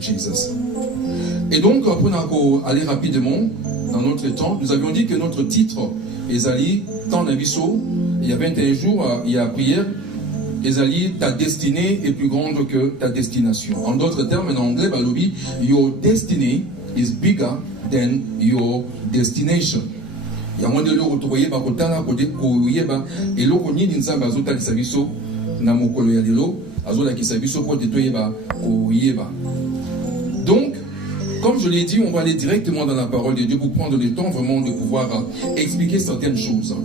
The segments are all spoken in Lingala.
Jesus. Et donc, pour aller rapidement dans notre temps, nous avions dit que notre titre, Ezali, tant d'abisso, il y a 21 jours, il y a prière, Ezali, ta destinée est plus grande que ta destination. En d'autres termes, en anglais, Balobi, your destiny is bigger than your destination. Il y a un moment de l'eau, tu voyais, et l'eau, on y a une zamba, azota, qui s'abisso, na mokolo ya lelo, azota, qui s'abisso, pour détoyer, donc, comme je l'ai dit, on va aller directement dans la parole de Dieu pour prendre le temps vraiment de pouvoir expliquer certaines choses.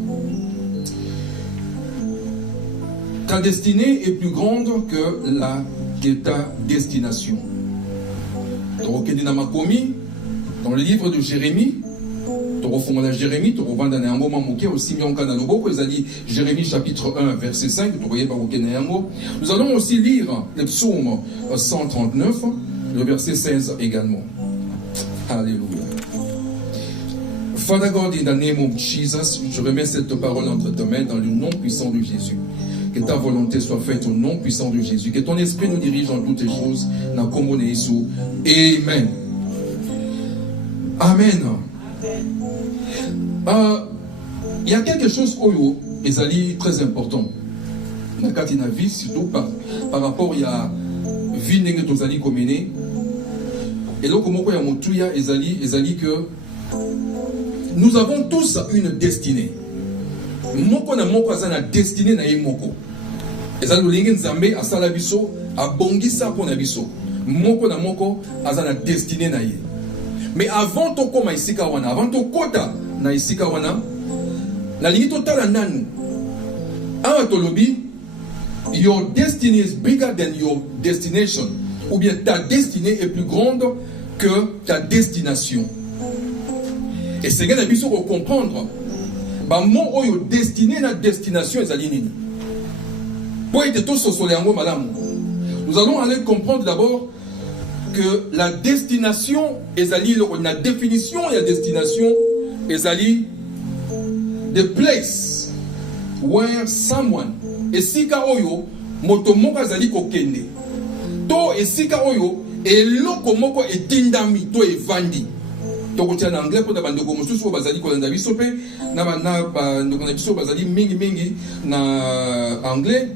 Ta destinée est plus grande que ta destination. Donc, dans le livre de Jérémie, Jérémie chapitre 1, verset 5, nous allons aussi lire le psaume 139, le verset 16 également. Alléluia. Father God, in the name of Jesus, je remets cette parole entre tes mains dans le nom puissant de Jésus. Que ta volonté soit faite au nom puissant de Jésus. Que ton esprit nous dirige en toutes les choses. Amen. Amen. Il y a quelque chose qui est très important. Dans la vie, surtout par rapport à la vie que nous allons mener. Et là, comment il y a que nous avons tous une destinée. Moko na moko azana destinée na yemoko. Ezali lulingi nzambe asala biso abongisa pona biso. Moko na moko azana destinée na ye. Mais avant to koma isika wana, avant to kota na isika wana, na lingi to tala nanu. Awa to lobi, your destiny is bigger than your destination. Ou bien ta destinée est plus grande que ta destination. Et c'est que nous devons comprendre que destiné na destination est nini. Pour être tous madame. Nous allons aller comprendre d'abord que la destination est la définition de la destination est the place where someone esika oyo motomoka zali kokende. To esika oyo eloko moko etindami to evandi. Donc en anglais pour d'abord nous sommes basés sur la biso pe na basali mingi na anglais.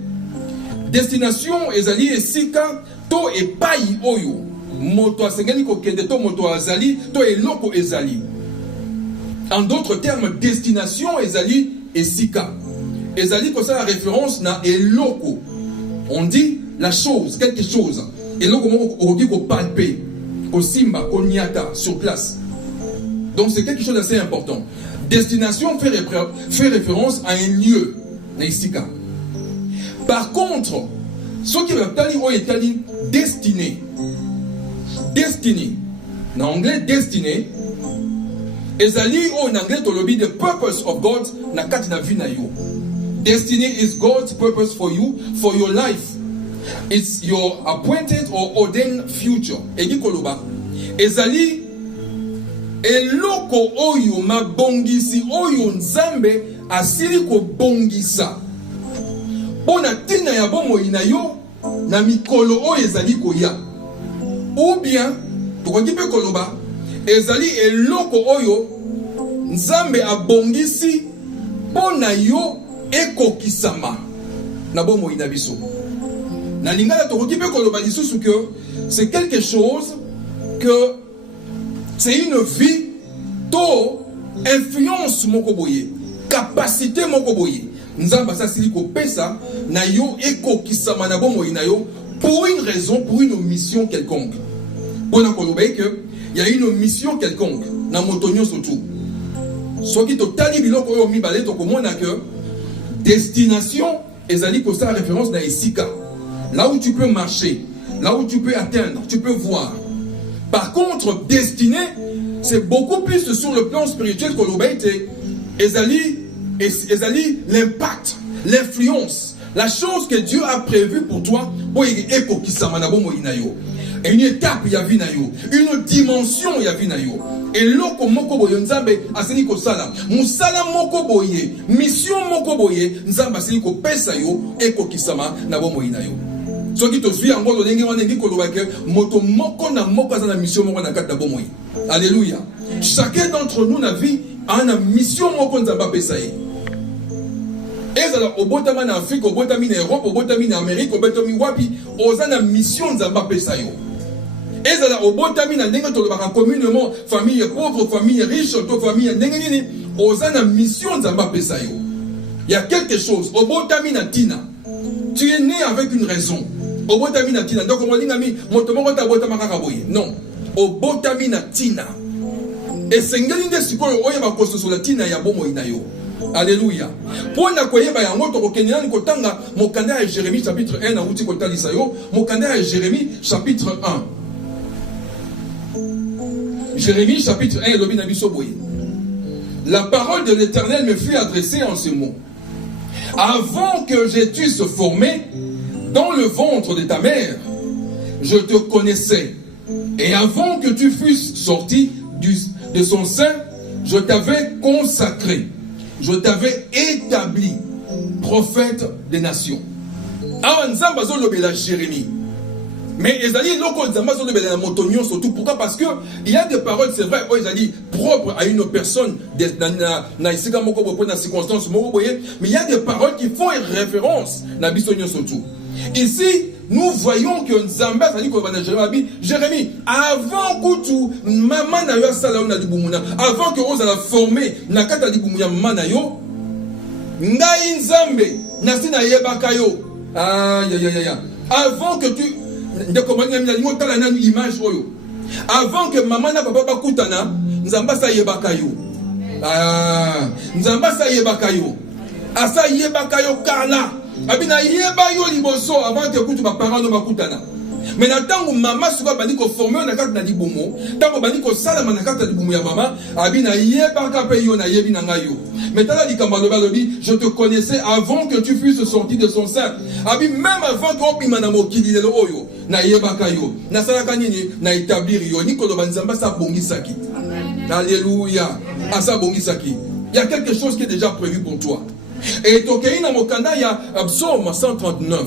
Destination ezali esika to epai oyo moto asengeli ko kende to moto azali to eloko ezali. En d'autres termes, destination ezali esika. Ezali ko ça la référence na eloko. On dit la chose, quelque chose. Eloko moko okoki ko palper, ko simba, ko niata sur place. Donc c'est quelque chose d'assez important. Destination fait référence à un lieu. Par contre, ce qui va être destiné. Destiny. En anglais, destiné. Ezali en anglais, to lobby the purpose of God na katina vi na yo. Destiny is God's purpose for you, for your life. It's your appointed or ordained future. Egi koloba. Ezali eloko oyo mabongisi oyo nzambe asili ko bongisa pona tina ya bomo inayo na mikolo oyo ezali koya. Ou bien tokoki pe koloba ezali eloko oyo nzambe abongisi pona yo ekokisama na bomo ina biso. Na lingala tokoki pe koloba lisusu que c'est quelque chose que c'est une vie, to influence moko boye, capacité moko boye. Nzamba sa siliko pesa na yo eko kisama na bomo ina yo pour une raison, pour une mission quelconque. Pour na koloba que il y a une mission quelconque na motonyo surtout. Ce qui totali biloko yo mibale to komona que destination ezali ko sa référence na esika. Là où tu peux marcher, là où tu peux atteindre, tu peux voir. Par contre, destiné, c'est beaucoup plus sur le plan spirituel que l'obéité. Ezali l'impact, l'influence, la chose que Dieu a prévue pour toi, pour et une étape il y a vu nayo, une dimension il y a vu nayo. Et loko moko boye nzambe aseni ko sala, musala moko boye, mission moko boye nzambe aseni ko pesa yo eko kisama na bomo inayo. Ce qui te suit en gros, moto moko na moko na mission moko na kata bomoi. Alléluia. Chacun d'entre nous na vie a une mission moko nzamba pesaye. Ezala obotama na Afrique, obotami na Europe, obotami na Amérique, obotami wapi, ozana mission nzamba pesayo. Ezala obotami na ndenge to lobaka communément famille pauvre, famille riche, to famille ndenge nini, ozana mission nzamba pesayo. Il y a quelque chose, obotami na tina. Tu es né avec une raison. Obotami na tina. Donc on dit ngami motomo ta obotama kakaboye. Non. Obotami na tina. Et sengeli nde sikoyo oyeba koso sur la tina ya bomo inayo. Alléluia. Pour na koyeba ya moto ko kenyan ko tanga mokanda ya Jérémie chapitre 1 na uti ko talisa yo, mokanda ya Jérémie chapitre 1. Jérémie chapitre 1 lobi na biso boye. La parole de l'Éternel me fut adressée en ce mot. Avant que j'étusse formé dans le ventre de ta mère, je te connaissais. Et avant que tu fusses sorti de son sein, je t'avais consacré. Je t'avais établi prophète des nations. Awanzamba lobela Jérémie. Mais Ezali loko nzamba lobela motonyo surtout. Pourquoi? Parce que il y a des paroles, c'est vrai, Ezali propres à une personne na isika moko bopo na circonstance moko boye, mais il y a des paroles qui font référence na bisonyo surtout. Ici, nous voyons que Nzamba Zali ko bana Jérémie, avant que tu maman na yo sala na libumuna, avant que on a formé na kata libumuna maman na yo, ngai Nzambe na sina yebaka yo. Avant que tu image oyo. Avant que maman na papa bakutana, Nzamba sa yebaka yo. Nzamba sa yebaka yo. Asa yebaka yo kala. Abina yeba yo liboso avant que kutu ba parents no bakutana. Mais na tango maman suka bandi ko former na kata na libomo, tango bandi ko sala na kata libomo ya maman, abina yebaka pe yo na yebi na ngayo. Mais tala likamba lobi, je te connaissais avant que tu fusses sorti de son sein. Abi même avant que opima na mokili lelo oyo. Na yebaka yo na salaka nini na établir yo ni koloba nzamba sa bongisaki. Alléluia. Asa bongisaki. Il y a quelque chose qui est déjà prévu pour toi. Et tokei na mokanda ya Psaume 139.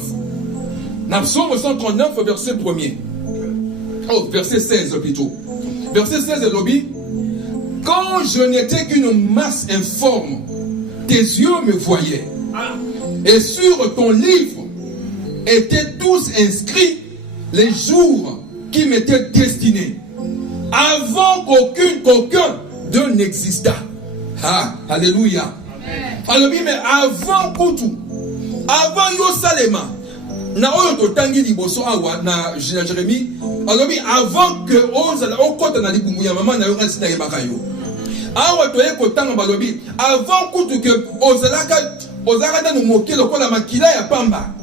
Na Psaume 139 verset 1er. Oh, verset 16 plutôt. Verset 16 lobi, quand je n'étais qu'une masse informe, tes yeux me voyaient. Et sur ton livre étaient tous inscrits les jours qui m'étaient destinés, avant qu'aucun d'eux n'existât. Ah, alléluia. Alors, mais avant tout, avant yo salema, na oyo to tangi liboso awa na Jérémie, alors avant que on kota na libumu ya maman na yo kasi na yebaka yo. Awa to ye ko tanga balobi, avant tout que ozalaka no moke lokola makila ya pamba.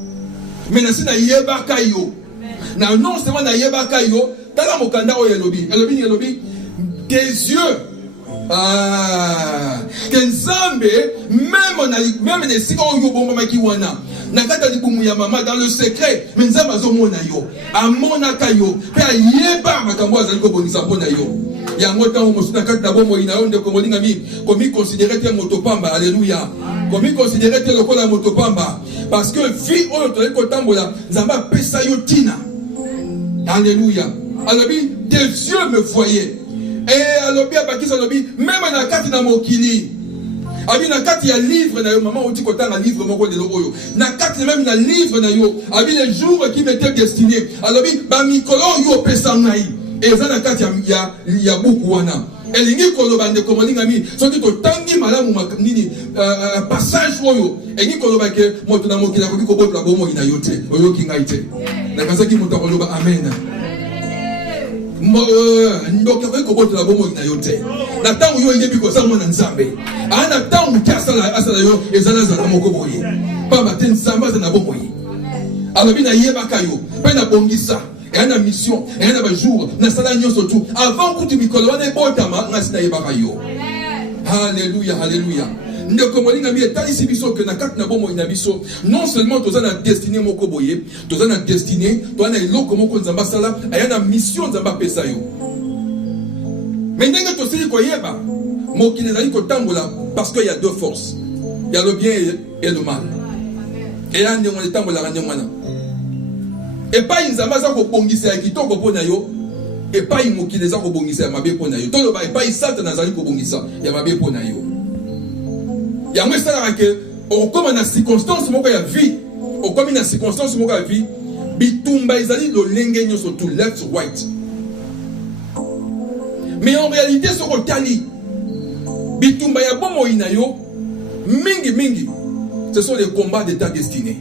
Mais na sina yebaka yo. Na non seulement na yebaka yo, tala mokanda oyo elobi, tes yeux. Que Nzambe même les sika oyo bomba maki wana na kata libumu ya mama dans le secret, mais Nzambe azomona yo, amonaka yo, pe ayeba makambo azali ko bonisa pona yo. Yango tango mosuna kata na bombo ina onde ko molinga mi komi considérer te motopamba. Alléluia. Komi considérer te lokola motopamba parce que vie oyo to ko tambola Nzamba pesa yo tina. Alléluia. Alors tes yeux me voyaient. Et alobi abakisa alobi même na kati na mokili. Abi na kati ya livre na yo maman oti kotanga livre moko de oyo. Na kati même na livre na yo, abi les jours qui m'étaient destinés. Alobi ba mikolo yo pesa ngai. Et ça na kati ya buku wana. Elingi koloba nde komolinga mi soki to tangi malamu nini passage oyo elingi koloba ke moto na mokili ko bikobola bomo ina yote oyo kinga ite. Na kasaki moto koloba amen. Ndoka ko botla bomo ina yote. Na tangu yo yebi ko samona Nzambe. Ana tangu asala yo ezala za moko boye. Pamba ten Nzamba za na bomo yi. Alobi na yebaka yo, pe na bongisa. Et une mission, et un jour, na sala nyonso tout. Avant que tu mikolo wana botama, ngasina yebaka yo. Alléluia, alléluia. Ndeko molinga mi etalisi biso que na kat na bomo ina biso, non seulement toza na destiné moko boye, toza na destiné, toza na eloko moko Nzamba sala, aya na mission Nzamba pesa yo. Mais ndenge to sili ko yeba, mokili ezali ko tambola parce qu'il y a deux forces. Il y a le bien et le mal. Et là ndenge on tambola ndenge wana. Et pas une zamaza ko bongisa ki to ko pona yo. Et pas une mokileza ko bongisa ya mabe pona yo. To lo ba et pas une sata nazali ko bongisa ya mabe pona yo. Ya moi ça que au comme na circonstance moko ya vie, au comme na circonstance moko ya vie, bitumba ezali lo lenge nyoso to left right. Mais en réalité ce ko tali bitumba ya bomo ina yo mingi ce sont les combats de ta destinée.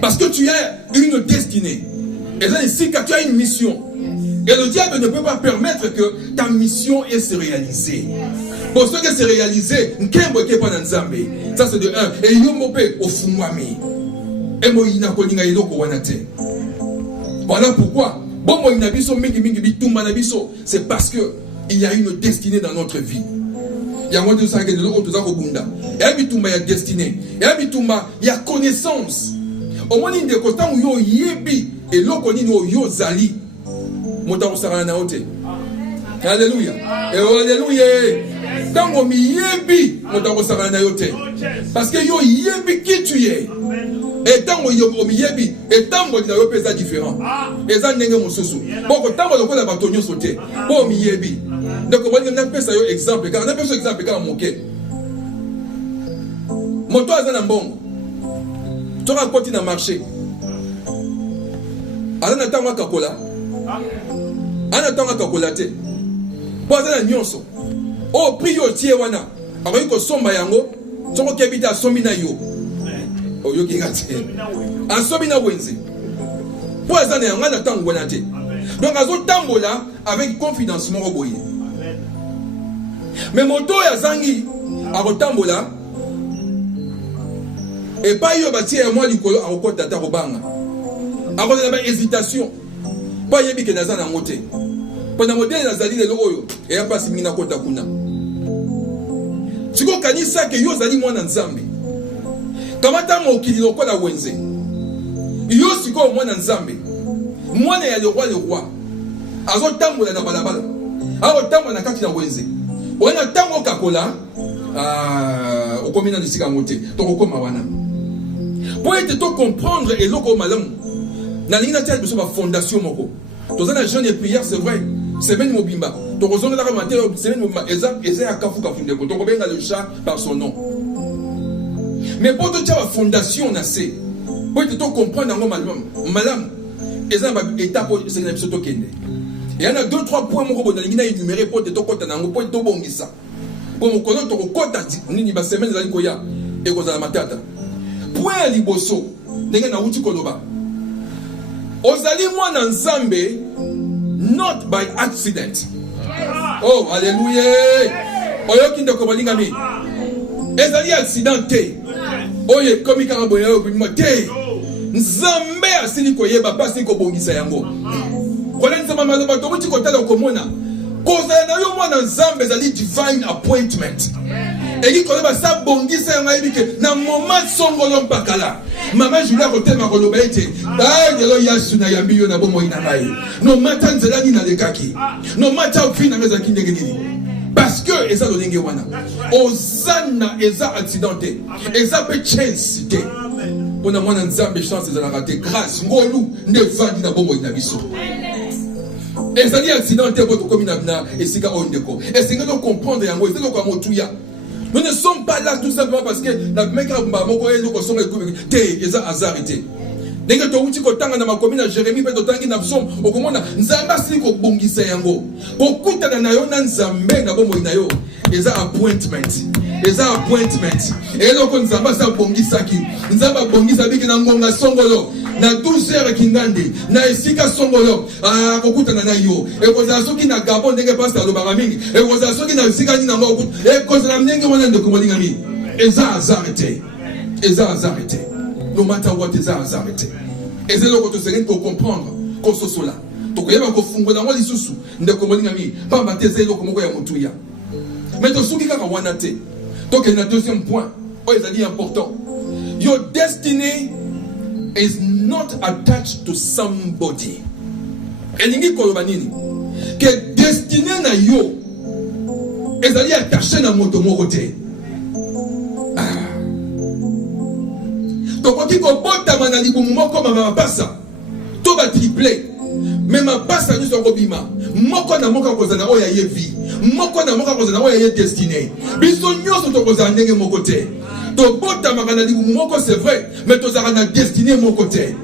Parce que tu as une destinée. Et là ici quand tu as une mission. Et le diable ne peut pas permettre que ta mission se réalisée. Pour ce que c'est réalisé, ça c'est de 1. Et il y a au fumami. Et moi il a kolinga iloko wanate. Voilà pourquoi. Bon moi il a biso mingi bitumba na biso, c'est parce que il y a une destinée dans notre vie. Il y a moins de ça que de l'autre au bunda. Il y a bitumba il y a destinée. Il y a bitumba il y a connaissance. Au moins il y a des côtés où yo yebi et l'autre yo zali. Mota osara na ote. Alléluia. Et alléluia. Quand on yebi mota osara na yote. Parce que yo yebi qui tu es. Et tant on yebi et tant on na yo pesa différent. Et ça ndenge mosusu. Bon tant on ko la batonyo sauter. Bon mi yebi. Donc on va pesa yo exemple car na pesa exemple car moke. Moto azana mbongo. Tu vas continuer à marcher. Alors n'attends pas kakola. Anatanga kakolate poza nyonso o priyo tie wana akoyi ko somba yango soko kebita asombi na yo oyo kingate asombi na wenzi poza na yanga na tango wana te donc azo tambola avec confidence moko boye mais moto ya zangi akotambola et pas yo batie ya moi likolo akokota ta kobanga akoza na hésitation pas yebi ke naza na ngote pona modèle nazali lelo oyo et ya pasi mina kota kuna siko kanisa ke yo zali mwana nzambe kamata mokili lokola wenze yo siko mwana nzambe mwana ya le roi azo tambola na balabala azo tambola na kati na wenze wana tango kakola okomina lisika ngote to kokoma wana pour être to comprendre et loko malamu na linga tia biso ba fondation moko toza na jeune et prière c'est vrai semaine mobimba to kozonga la matin semaine mobimba eza ya kafuka fundeko to kobenga le chat par son nom mais pour to tia ba fondation na se pour te to comprendre ngo malam eza ba étape c'est na biso to kende et y en a 2-3 points moko bona linga énumérer pour te to kota nango pour to bongisa pour mo kono to kota nini ba semaine za likoya e kozala matata point liboso ndenge na uti koloba Ozali mwana nzambe not by accident. Oh, hallelujah. Oyo kinde ko balinga mi. Ezali accidenté. Oye komi karabo yo bimote. Nzambe asili ko yeba pasi ko bongisa yango. Kola nzamba mazoba to buti ko tala ko mona. Koza na yo mwana nzambe ezali divine appointment. Et qui va ça bongisa na moment songolo mpakala mama Julia kotema koloba ete dalo yasuna yambiyo na bomo ina mai no matter nzela ni na lekaki no matter ofina meza kindenge nini parce que eza lolenge wana ozana eza accidenté eza pe chance te pona mwana nzambe chance eza na raté grâce ngolu ndevandi na bomo ina biso ezali accidenté pour comme na esika ondeko esika de comprendre yango ezali ko motuya. Nous ne sommes pas là tout simplement parce que la mec a moko elo ko songa te eza azarité. Ndenge to uti ko tanga na makomi na Jérémie pe to tangi na psom okomona nzamba si ko bongisa yango. Kokutana na yo na nzambe na bomo ina yo eza appointment. Eza appointment. Elo ko nzamba sa bongisa ki. Nzamba bongisa biki na ngonga songolo. Na 12 heures kingande na esika songolo kokutana na yo ekozala soki na Gabon ndenge pasteur alobaka mingi ekozala soki na esika nini nango ekozala ndenge wana ndeko molinga mingi eza azarete no matter what eza azarete ezelo ko tosengeli ko comprendre ko sosola to koyeba ko fungola ngo lisusu ndeko molinga mingi pamba tezelo ko moko ya mutuya mais to soki kaka wana te donc na deuxième point ezali important your destiny is not attached to somebody. Elingi koloba nini? Que destiné na yo ezali attaché na moto moko te. Tokoki ko bota mana libumu moko mama pasa. triplé. Mais ma passe à nous sur Robima. Moko na moka kozana oya ye vie. Moko na moka kozana oya ye destinée. Biso nyoso to kozana ndenge mon côté. To bota makana di moko c'est vrai, mais to zara na destinée mon côté.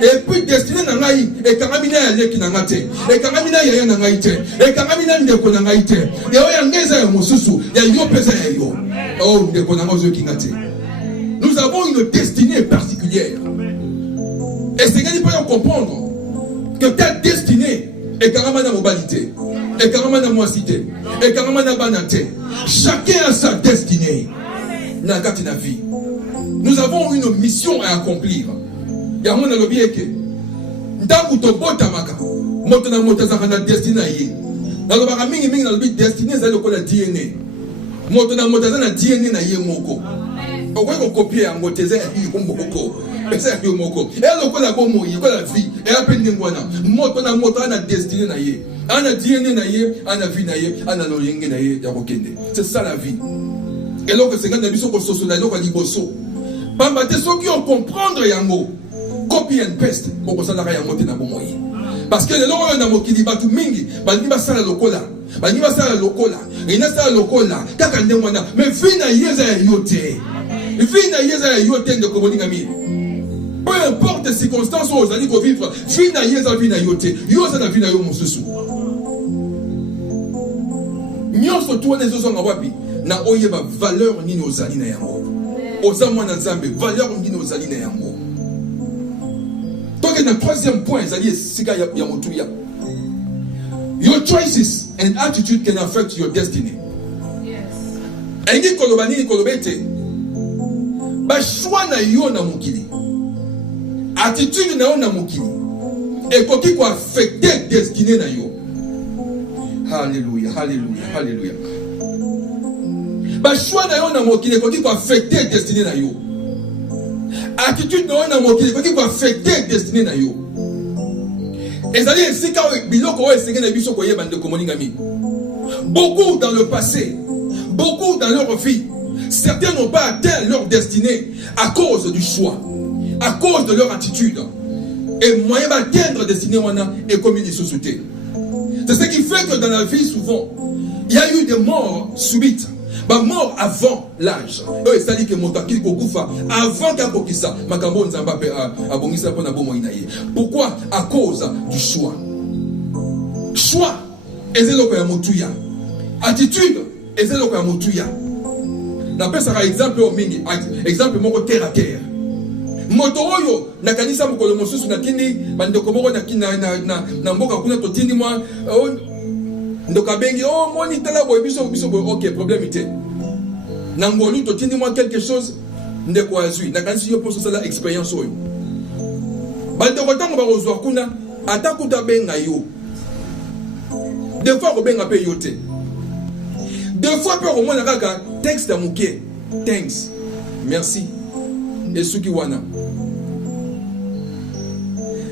Et puis destinée na ngai e kangamina ya leki na ngate. E kangamina ya na ngai te. E kangamina ndeko na ngai te. Ya oya ngeza ya mosusu, ya yo pesa ya yo. Oh ndeko na ngozo ki ngate. Nous avons une destinée particulière. Et c'est qu'il faut comprendre que ta destinée est carrément dans mobilité, est carrément dans moissité, est carrément dans banalité. Chacun a sa destinée. Dans la vie. Nous avons une mission à accomplir. Il y a un monde qui est que dans le botamaka, motona motazaka na destinée. Dans le baramingi mingi dans le destinée c'est le code DNA. Motona motazana na DNA na yemoko. Pourquoi copier en moteza yi komboko? Esa yo moko. Et le code la bomo yi ko la vie. Et appelle ngwana. Motona motana destinée na ye. Ana DNA na ye, ana vie na ye, ana loyenge na ye ya kokende. C'est ça la vie. Et donc c'est quand nous sommes sociaux, nous sommes liboso. Bamba te ceux qui ont comprendre yango, copy and paste, pour ça la yango te na bomoyi. Parce que les gens on a mokili batu mingi, bani ba sala lokola, bani ba sala lokola, ina sala lokola, kaka ndemwana, mais fina yeza ya yote. Fina yeza ya yote de komoninga mi. Peu importe les circonstances où vous allez vivre, fina yeza fina yote, yoza na fina yo mosusu. Nyonso tuone zozo ngawapi. Na oyeba valeur nini ozali na yango. Oza mwana nzambe valeur nini ozali na yango. Donc le troisième point ezali sika ya motuya. Your choices and attitude can affect your destiny. Yes. Engi koloba nini kolobete. Ba choix na yo na mokili. Attitude na yo na mokili. Ekoki ko affecter destinée na yo. Hallelujah, hallelujah, hallelujah. Ba choix na yo na mokili ko ko affecter destinée na yo. Attitude na yo na mokili ko affecter destinée na yo. Ezali esika biloko o esenge na biso ko yeba ndeko moninga mi. Beaucoup dans le passé, beaucoup dans leur vie, certains n'ont pas atteint leur destinée à cause du choix, à cause de leur attitude. Et moyen d'atteindre destinée wana et comme une société. C'est ce qui fait que dans la vie souvent, il y a eu des morts subites. Ba mort avant l'âge. C'est-à-dire que mon takil kokufa avant qu'apokisa makambo nzamba pe abongisa pona bomo inaye. Pourquoi? À cause du choix. Choix ezelo ko ya motuya. Attitude ezelo ko ya motuya. Na pesa ka exemple o mingi, exemple moko terre à terre. Moto oyo nakanisa mokolo mosusu na kini bandeko moko na kina na mboka kuna to tindi mwa ndoka bengi oh moni tala boy biso OK problème ité nangolu to tindi moi quelque chose ndeko azui nakanisi yo poso sala expérience oyo bandeko tango ba kozwa kuna atakuta benga yo des fois ko benga pe yote des fois pe ko mona kaka texte amukie thanks merci et suki wana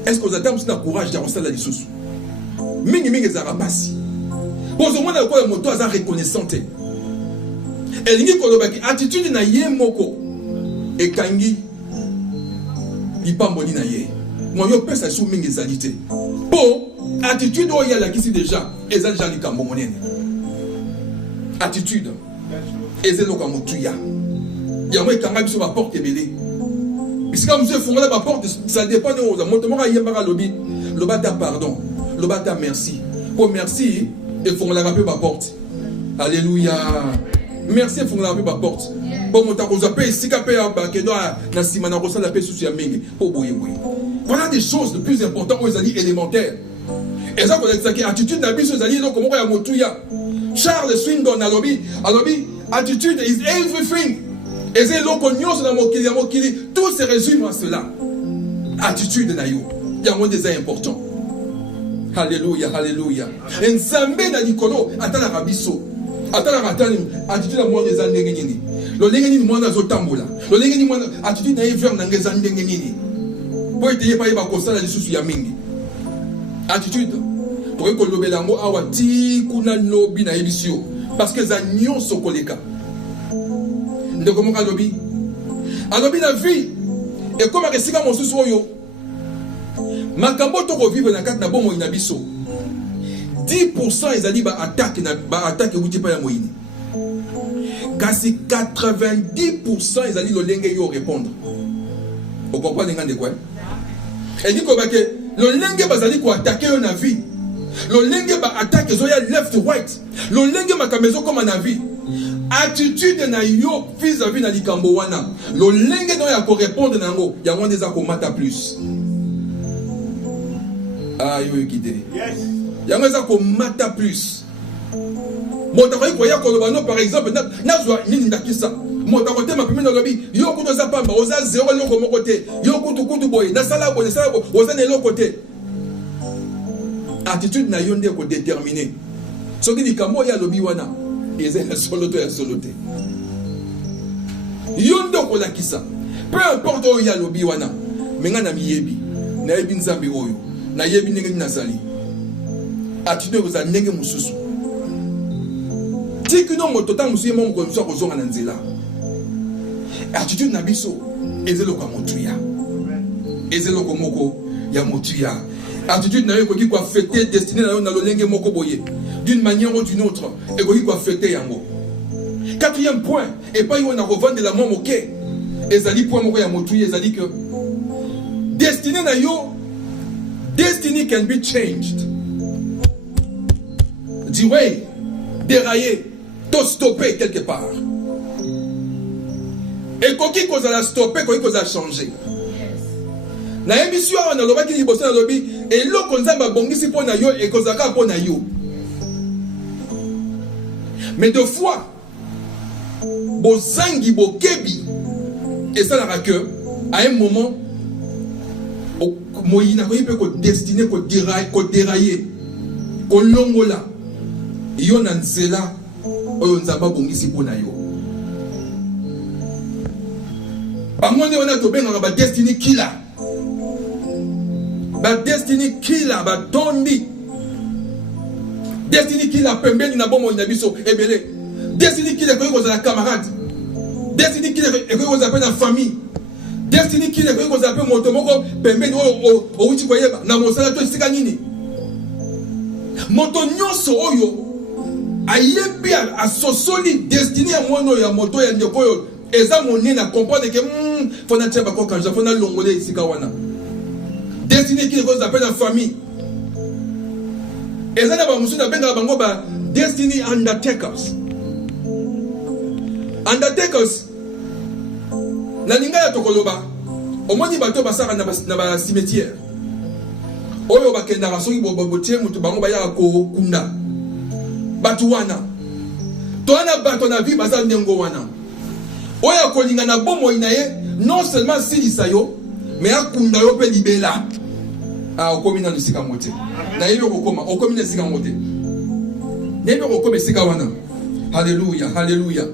est-ce que vous attendez un courage de rester là lisusu mingi za rapasi. Pour ce moment, la moto a reconnaissante. Et l'ingi kolobaki attitude na ye moko et kangi ipamboli na ye. Moi yo pesa sou mingi zalité. Pour attitude o ya la kisi déjà ezali jali kambo monene. Attitude ezelo ka motuya. Ya moi kanga biso ba porte belé. Puisque comme monsieur fongola ba porte ça dépend de aux moto mo ka yembaka lobi lobata pardon, lobata merci. Pour merci et font la rappeler ma porte. Alléluia. Merci font la rappeler ma porte. Bon mon temps vous appelle si capé que doit na simana ko la paix sous ya mingi. Oh boy boy. Voilà des choses les plus importantes aux alliés élémentaires. Et ça pour que attitude na biso alliés donc comment ya motuya. Charles Swindoll na lobby, attitude is everything. Et c'est loko nyos na mokili, tout se résume à cela. Attitude na yo. Il y a un des important. Alléluia, alléluia. Nzambe na likolo atala rabiso. Atala ratani attitude à moi des ndenge nini. Lo ndenge nini mwana zotambola. Lo ndenge nini mwana attitude na evert na ngeza ndenge nini. Po ete pa yeba kosala lisusu ya mingi. Attitude. Pour que lobela ngo awati kuna lobi na ebisio parce que za nyonso koleka. Ndeko mo lobi. Alobi na vie et comme resika mosusu oyo. makambo to vivre na kati na bomo ina biso 10% ezali ba attaque wuti pa ya moyini. Kasi 90% ezali lolenge yo répondre. Vous comprenez ngande quoi? Et dit que lolenge bazali ko attaquer yo na vie. Lolenge ba attaque zo ya left right. Lolenge makamezo comme na vie. Attitude na yo vis-à-vis na likambo wana. Lolenge no ya ko répondre nango, yango ndeza ko mata plus. Ah yo guidé. Yes. Yango ndeza ko mata plus. Motako ko ya ko lobano par exemple na zo nini ndakisa. Motako te ma pemena lobi yo ko za pamba oza zéro loko moko te. Yo kutu boy na sala bo oza ne loko te. Attitude na yo nde ko déterminer. Soki likambo ya lobi wana. Ya solote. Yondo ko lakisa. Peu importe o ya lobi wana. Menga na miyebi. Na yebi nzambe oyo. Na yebi ndenge nazali. Attitude ko za ndenge mususu. Tiki no motota musu yemo ko musu ko zonga na nzela. Attitude na biso ezelo kwa motuya. Ezelo ko moko ya motuya. Attitude na yo ko ki ko affecter destinée na yo na lolenge moko boye. D'une manière ou d'une autre, et qu'on y affecter yango. Quatrième point, et pas y on a revendre de la mort ok. Et ça dit point moko ya motu, et ça dit que destiny na yo, destiny can be changed. Dirais, dérailler, to stopper quelque part. Et quand qui cause à la stopper, quand qui cause à changer. Na émission on a le baki liboso na lobi, et lo konzamba bongisi po na yo et kozaka po na yo. Mais deux fois, Bozangi Bokebi, et ça n'a que, à un moment, Moïna peut destiné, qu'on dérailler, qu'on longola, yon anzela, on zaba bongisi ponayo. Amone on a to ben on a destiny killer, ba destiny killer, ba tondi. Destiny qui l'a pembeni na bomo inabiso ebele. Destiny qui est cause la camarade. Destiny qui est cause appelle la famille. Destiny qui est cause appelle motomoko pembeni o uchi koyeba na mosala to sika nini. Moto nyonso oyo ayebi a sosoli destiny ya mwono ya moto ya ndeko yo eza monene na comprendre que fona tsheba ko kanja fona longole sika wana. Destiny qui est cause appelle la famille. Et ça n'a pas monsieur n'a pas bango ba destiny undertakers. Undertakers. Na ninga ya tokoloba. Omoni bato basara na ba cimetière. Oyo bakenda rasoki bobotie mutu bango ba ya ko kunda. Batu wana. To ana bato na vie bazal ndengo wana. Oyo kolinga na bomo inaye non seulement silisa yo mais akunda yo pe libela. Ah okomina lusika mote. Na yebe kokoma okomina sika mote. Nebe kokome sika wana. Hallelujah, hallelujah.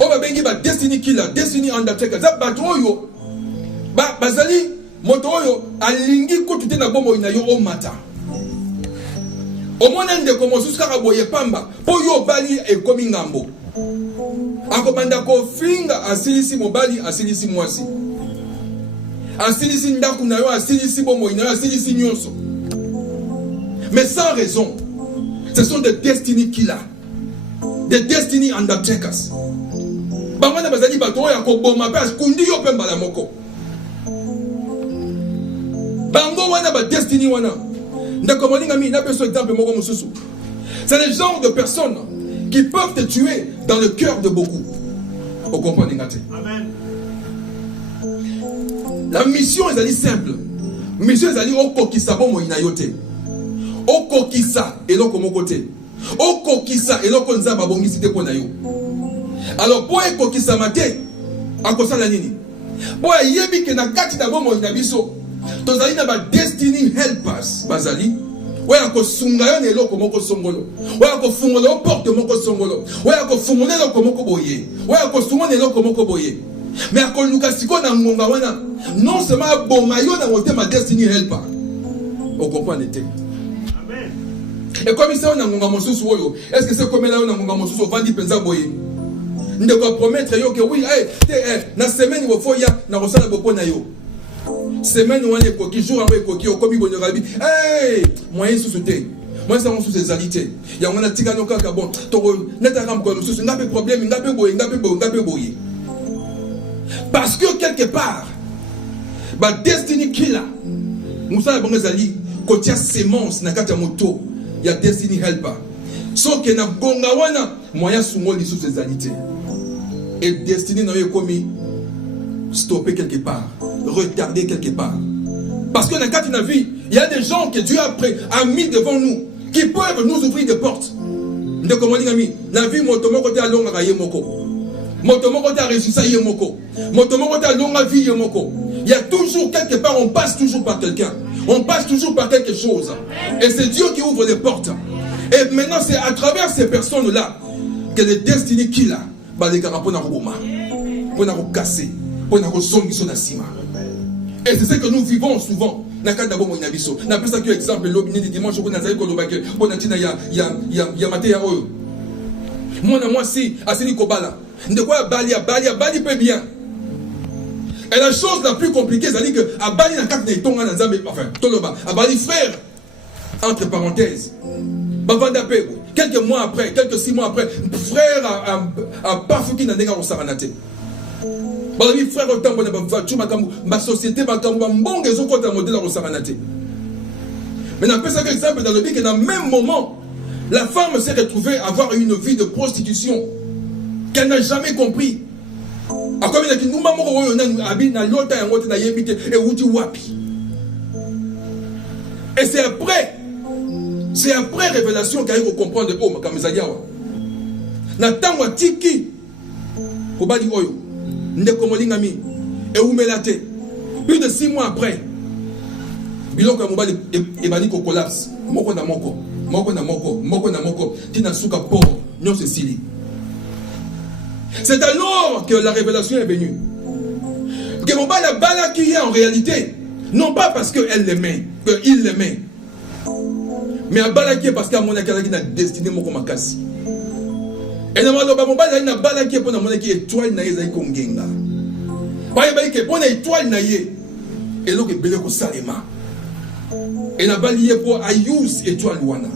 Oba bengi ba destiny killer, destiny undertaker. Za bato oyo bazali moto oyo alingi kotute na bomo ina yo o mata. Omona ndeko mosusu kaka boye pamba po yo bali ekomi ngambo. Akobanda ko finga asilisi mobali asilisi mwasi. Asilisi ndaku na yo asilisi bomo ina yo asilisi nyonso. Mais sans raison. Ce sont des destiny killers. Des destiny undertakers. Bangwana bazali bato ya ko boma pa kundi yo pemba la moko. Bango wana ba destiny wana. Ndako molinga mi na beso exemple moko mususu. C'est le genre de personnes qui peuvent te tuer dans le cœur de beaucoup. Vous comprenez ngate? Amen. La mission est simple. La mission est okokisa bomo inayote. Okokisa eloko mokote. Okokisa eloko nzamba bongisi te pona yo. Alors pour ekokisa mate akosala nini? Pour yebi ke na kati na bomo inabiso. Tozali na ba destiny helpers bazali. Oya ko sunga yo eloko moko songolo. Oya ko fungola o porte moko songolo. Oya ko fungola eloko moko boye. Oya ko sungola eloko moko boye. Mais à koluka siko na ngonga wana non seulement boma yo na wote ma destiny helper. Vous comprenez? Amen. Et comme ça on a ngonga mosusu oyo, est-ce que c'est comme là on a ngonga mosusu vandi penza boye? Ndeko promettre yo que oui, na semaine il faut ya na rosala bopo na yo. semaine ou un écoquille, jour après écoquille, au commis bonheur, hey, moyen sous-souté. Moi, ça, on sous ses alités. Il y a un tigano kaka bon. Problème, parce que quelque part, ma destinée qui là, Moussa Bangazali, quand il y a sémence, n'a qu'à moto, il y a destiny helper. Sauf que na gongawana, moyen souvent sous ses alités. Et destinée n'a eu commis, stopper quelque part, retarder quelque part. Parce que dans le cas de la vie, il y a des gens que Dieu a mis devant nous, qui peuvent nous ouvrir des portes. De comment dire, ami, la vie, mon tomo côté à longue à yemoko. Mon tomo côté à réussir à yemoko. Mon tomo côté à longue à vie yemoko. Il y a toujours quelque part, on passe toujours par quelqu'un. On passe toujours par quelque chose. Et c'est Dieu qui ouvre les portes. Et maintenant, c'est à travers ces personnes-là que les destinées qu'il a, bah les gars, pour nous casser, pour nous sonner sur la cima. Et c'est ce que nous vivons souvent. Na plus ça que exemple le dimanche on a zaï ko lobake on a tina ya maté oyo moi si asini kobala ndekwa bali peut bien. Et la chose la plus compliquée c'est que a bali na kati na itonga na nzambe enfin toloba a bali frère entre parenthèses bavanda pe quelques mois après quelques 6 mois après frère a parfouki na ndenga rosaranate. Balabi frère autant bon ma société ma mbonge zo kota modèle au saranate. Mais n'a pas ça exemple dans le but que dans le même moment la femme s'est retrouvée à avoir une vie de prostitution qu'elle n'a jamais compris. A comme il a dit nous maman on habite dans l'autre et on na yebite et uti wapi. Et c'est après révélation qu'elle a comprendre oh comme Zayawa. Na tango tiki ko bali oyo Ndekomolingami et Oumelate. Plus de 6 mois après, biloko ya mobali ebani ko collapse. Moko na moko. Tina suka po nyon se sili. C'est alors que la révélation est venue. Que mobali a bala qui est en réalité, non pas parce qu'elle l'aimait, qu'il l'aimait, mais a bala qui est parce qu'à mon akala qui a destiné moko makasi. Et dans le mobile, il y a bala qui est pour la monnaie qui est étoile na yé kongenga. Pas yé qui est pour la étoile na yé. Et donc il belé ko salema. Et na bali yé pour ayus étoile wana.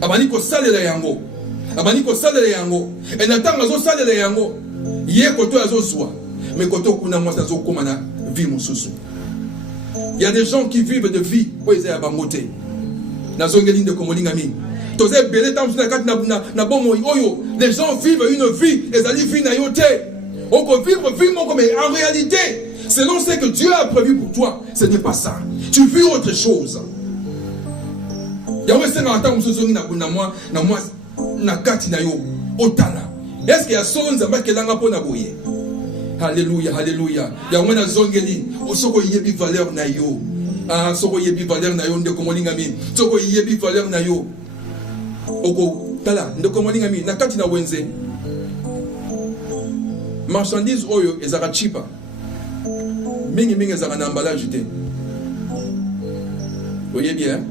Abani ko sale la yango. Et na tanga zo sale la yango. Yé koto azo zwa. Mais koto kuna mwasa zo komana vie mususu. Il y a des gens qui vivent de vie pour les abangote. Na zongeline de komolingami. Les gens vivent une vie, les alliés vivent une yote. On peut vivre mais en réalité, selon ce que Dieu a prévu pour toi, ce n'est pas ça. Tu vis autre chose. Est-ce qu'il y a son zamba qui l'a pour naboyer? Alléluia, alléluia. Il y a un zongeli, au soko yebi valeur na yo. Ah, soko yebi valeur na yo, de komolingami. Soko yebi valeur na yo. Oko tala ndeko molingami na kati na wenze marchandise oyo ezaka chipa mingi ezaka na emballage te oye bien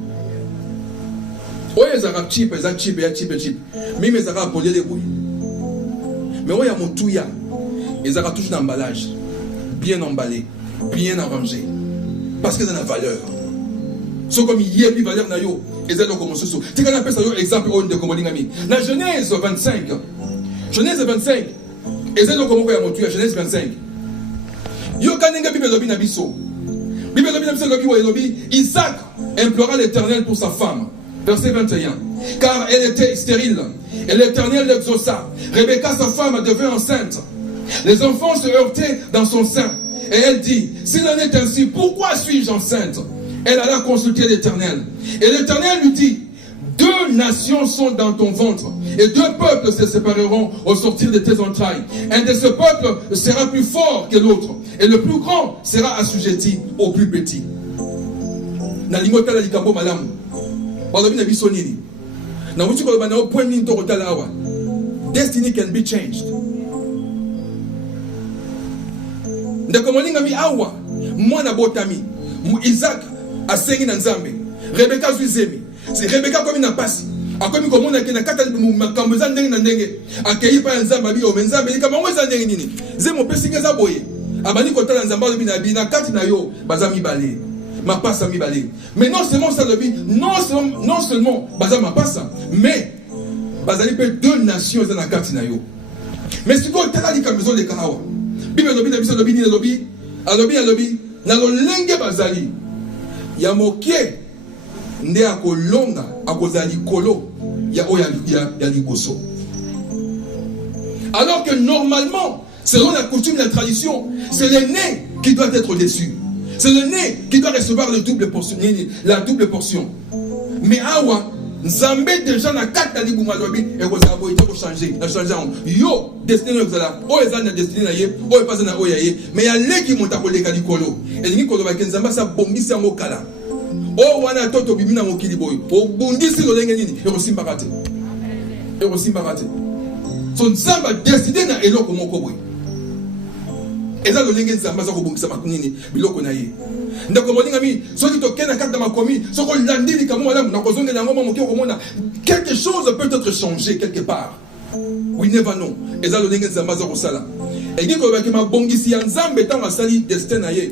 oyo ezaka cheap mingi ezaka polele boy mais oyo ya motuya ezaka toujours na emballage bien emballé bien arrangé parce que ça a la valeur. So comme il y a valeur na yo ezalo comme soso tu kana pesa yo exemple on de comme lingami na Genèse 25 ezalo comme ko ya motu ya Genèse 25 yo kaninga bible lobi na biso lobi wa lobi Isaac implora l'Éternel pour sa femme verset 21 car elle était stérile et l'Éternel l'exauça. Rebecca sa femme devint enceinte, les enfants se heurtaient dans son sein et elle dit s'il en est ainsi pourquoi suis-je enceinte? Elle alla consulter l'Éternel. Et l'Éternel lui dit 2 nations sont dans ton ventre. Et 2 peuples se sépareront au sortir de tes entrailles. Un de ce peuple sera plus fort que l'autre. Et le plus grand sera assujetti au plus petit. Destiny can be changed. Isaac a sengi na nzambe. Rebecca zuizemi. C'est Rebecca comme na pasi. A comme komona ke na kata makambo za ndenge na ndenge. Akei pa nzambe bi o nzambe kama mo za ndenge nini. Zemo pesi ngeza boye. abani kotala nzamba lobi na bi na kati na yo baza mibale mapasa mibale. Mais non seulement ça lobi, non seulement baza mapasa, mais bazali pe deux nations dans la kati na yo. Mais si ko tala li kamizo le kawa. Bible lobi na biso lobi ni lobi, alobi na lo lenge bazali. Ya mokie nde akolonga akozali kolo ya oya ya liboso. Alors que normalement, selon la coutume et la tradition, c'est l'aîné qui doit être déçu. C'est l'aîné qui doit recevoir la double portion. Mais awa, Nzambe déjà na kata li bunga lobi et ko sa boy ko changer, na changer on. Yo, destiné na zala, o ezana destiné na ye, o e pas na o ye, mais ya leki monta ko leka likolo. Et ni ko loba ke Nzamba sa bombisa ngo kala. O wana toto bimina ngo kiliboy. O bundisi lo lenge nini, e ko simbakate. E ko simbakate. Son Nzamba décidé na eloko moko boy. Eza lo lenge Nzamba sa ko bombisa makunini biloko na ye. Ndako molinga mi soki to kena kata makomi soko landili kamo malamu na kozonga na ngoma moki komona quelque chose peut être changé quelque part. We never know. Eza lo lenge Nzamba za ko sala. Et ngiko ba ke mabongisi ya Nzambe tanga sali destin na ye.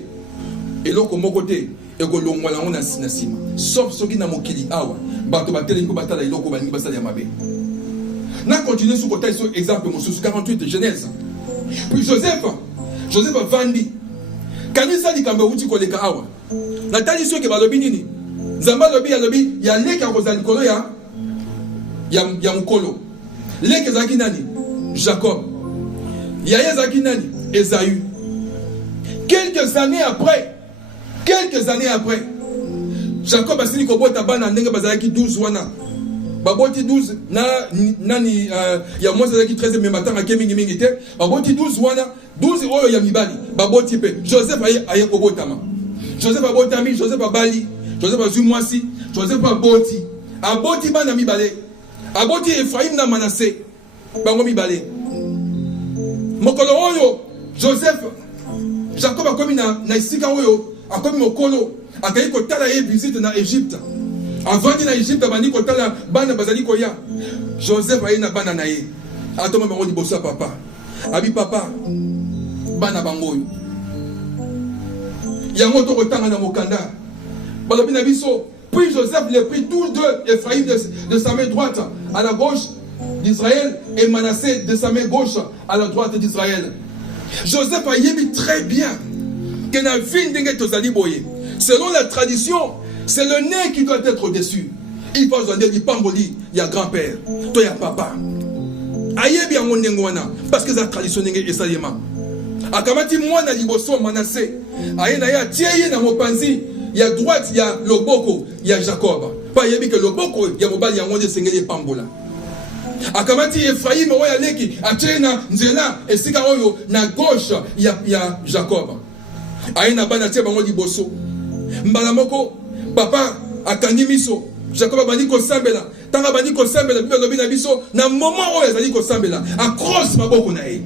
Eloko moko te e ko longwala ngona na sima. Sauf soki na mokili awa bato batele ngo batala eloko balingi basala ya mabe. Na continuer sur côté sur exemple mosusu 48 de Genèse. Puis Joseph vandi kanisa likambo uti koleka awa natali soki balobi nini Nzamba lobi ya leka kozali kolo ya mukolo leka zaki nani Jacob ya zaki nani Esaü. Quelques années après Jacob asili kobota bana ndenge bazalaki 12 wana baboti 12 nani ya mwezi zaki 13 mais matanga ke mingi te baboti 12 wana 12 oyo ya mibali baboti pe Joseph aye kobotama Joseph abotami Joseph abali Joseph azui mwasi Joseph aboti bana mibale aboti Ephraim na Manassé bango mibale mokolo oyo Joseph Jacob akomi na isika oyo akomi mokolo akayi kotala ye visite na Égypte. Avant de l'Égypte, bani kotala bana bazali koya. Joseph aye na bana na ye. Atoma bango liboso papa. Abi papa bana bangoyo. Yango to kotanga na mokanda. Balobi na biso. Puis Joseph les prit tous deux, Ephraim de sa main droite à la gauche d'Israël et Manassé de sa main gauche à la droite d'Israël. Joseph a yébi très bien que na vie ndenge tozali boye. Selon la tradition, c'est le nez qui doit être déçu. Il faut dire du pamboli, il y a grand-père, toi il y a papa. Ayebi ya monengwana parce que ça tradition nenge esalema. Akamati mwana liboso Manassé. Aye na ya tieye na mopanzi, il y a droite, il y a loboko, il y a Jacob. Pas yebi que loboko, il y a mobali ya ngone sengeli pambola. Akamati Ephraim oya leki, atena nzela esika oyo na gauche, il y a Jacob. Aye na bana tie bango liboso. Mbala moko papa akangi miso Jacob bani ko sambela tanga bani ko sambela biso lobi na biso na moment oyo ezali ko sambela across maboko na ye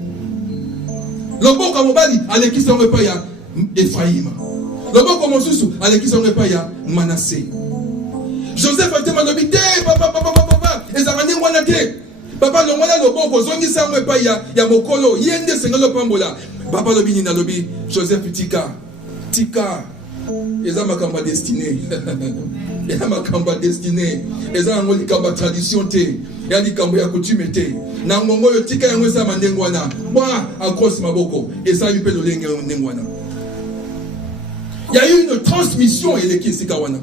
loboko mobali alekisa ngo pa ya Ephraim loboko mosusu alekisa ngo pa ya Manassé. Joseph atema lobi te papa ezanga ndi ngwana te papa longwana loboko zongisa ngo pa ya mokolo yende sengelo pambola papa lobi ni na lobi Joseph tika eza makamba destiné eza makamba destiné eza ngo likamba tradition te ya likambo ya coutume te na ngongo yo tika yango eza mandengwana bwa across maboko eza yupe lolenge ndengwana. Il y a eu une transmission eleki sika wana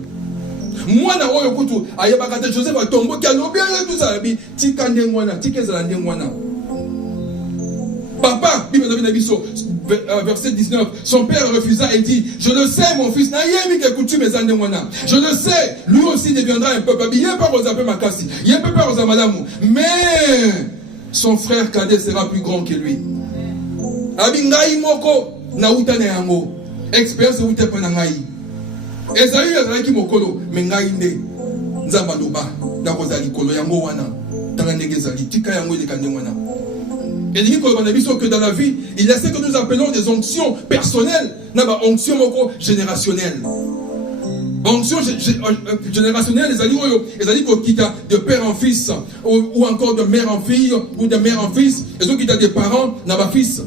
mwana oyo kutu ayebaka te Joseph atombo ki alobi tout ça bi tika ndengwana tika ezala ndengwana. Papa, verset 19, son père refusa et dit, je le sais mon fils, je le sais, lui aussi deviendra un peuple, mais son frère cadet sera plus grand que lui. Expérience ou te penangai. Esaü azalaki mokolo, mais ngai nde nzamba loba na kozali kolo yango wana. Tanga ndegezali tika yango ile kande wana. Et dit que dans la vie, il y a ce que nous appelons des onctions personnelles, non, onction générationnelle. Onction générationnelle, les alliés qui quittent de père en fils, ou encore de mère en fille, ou de mère en fils, et ceux qui quittent des parents, n'a pas fils.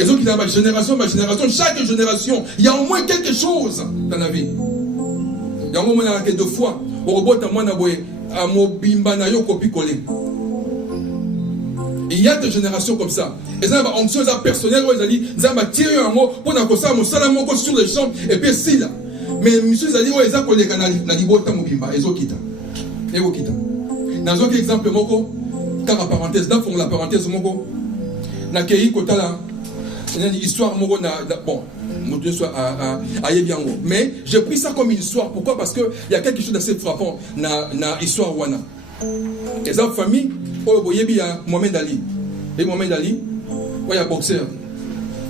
Et donc, il y a ma génération, chaque génération, il y a au moins quelque chose dans la vie. Il y a au moins deux fois, au robot à moi, à Mobimba, na yo kopi kolé. Il y a des générations comme ça. Et ça, on se fait personnel, ils ont dit, ils ont tiré un mot pour qu'on ça, mon salam sur les champs, et puis si là. Mais monsieur, ils ont dit, ils ont collé na libota Mobimba, ils ont quitté. Ils ont quitté. Dans un exemple, moko, car parenthèse, là, pour la parenthèse, moko, na kei kota là, il y a une histoire, moko, bon, mon Dieu soit à Yebiango. Mais j'ai pris ça comme une histoire. Pourquoi? Parce qu'il y a quelque chose d'assez frappant dans l'histoire wana. Et ça, famille, oh, il y a Mohamed Ali. Et Mohamed Ali, il y a boxeur.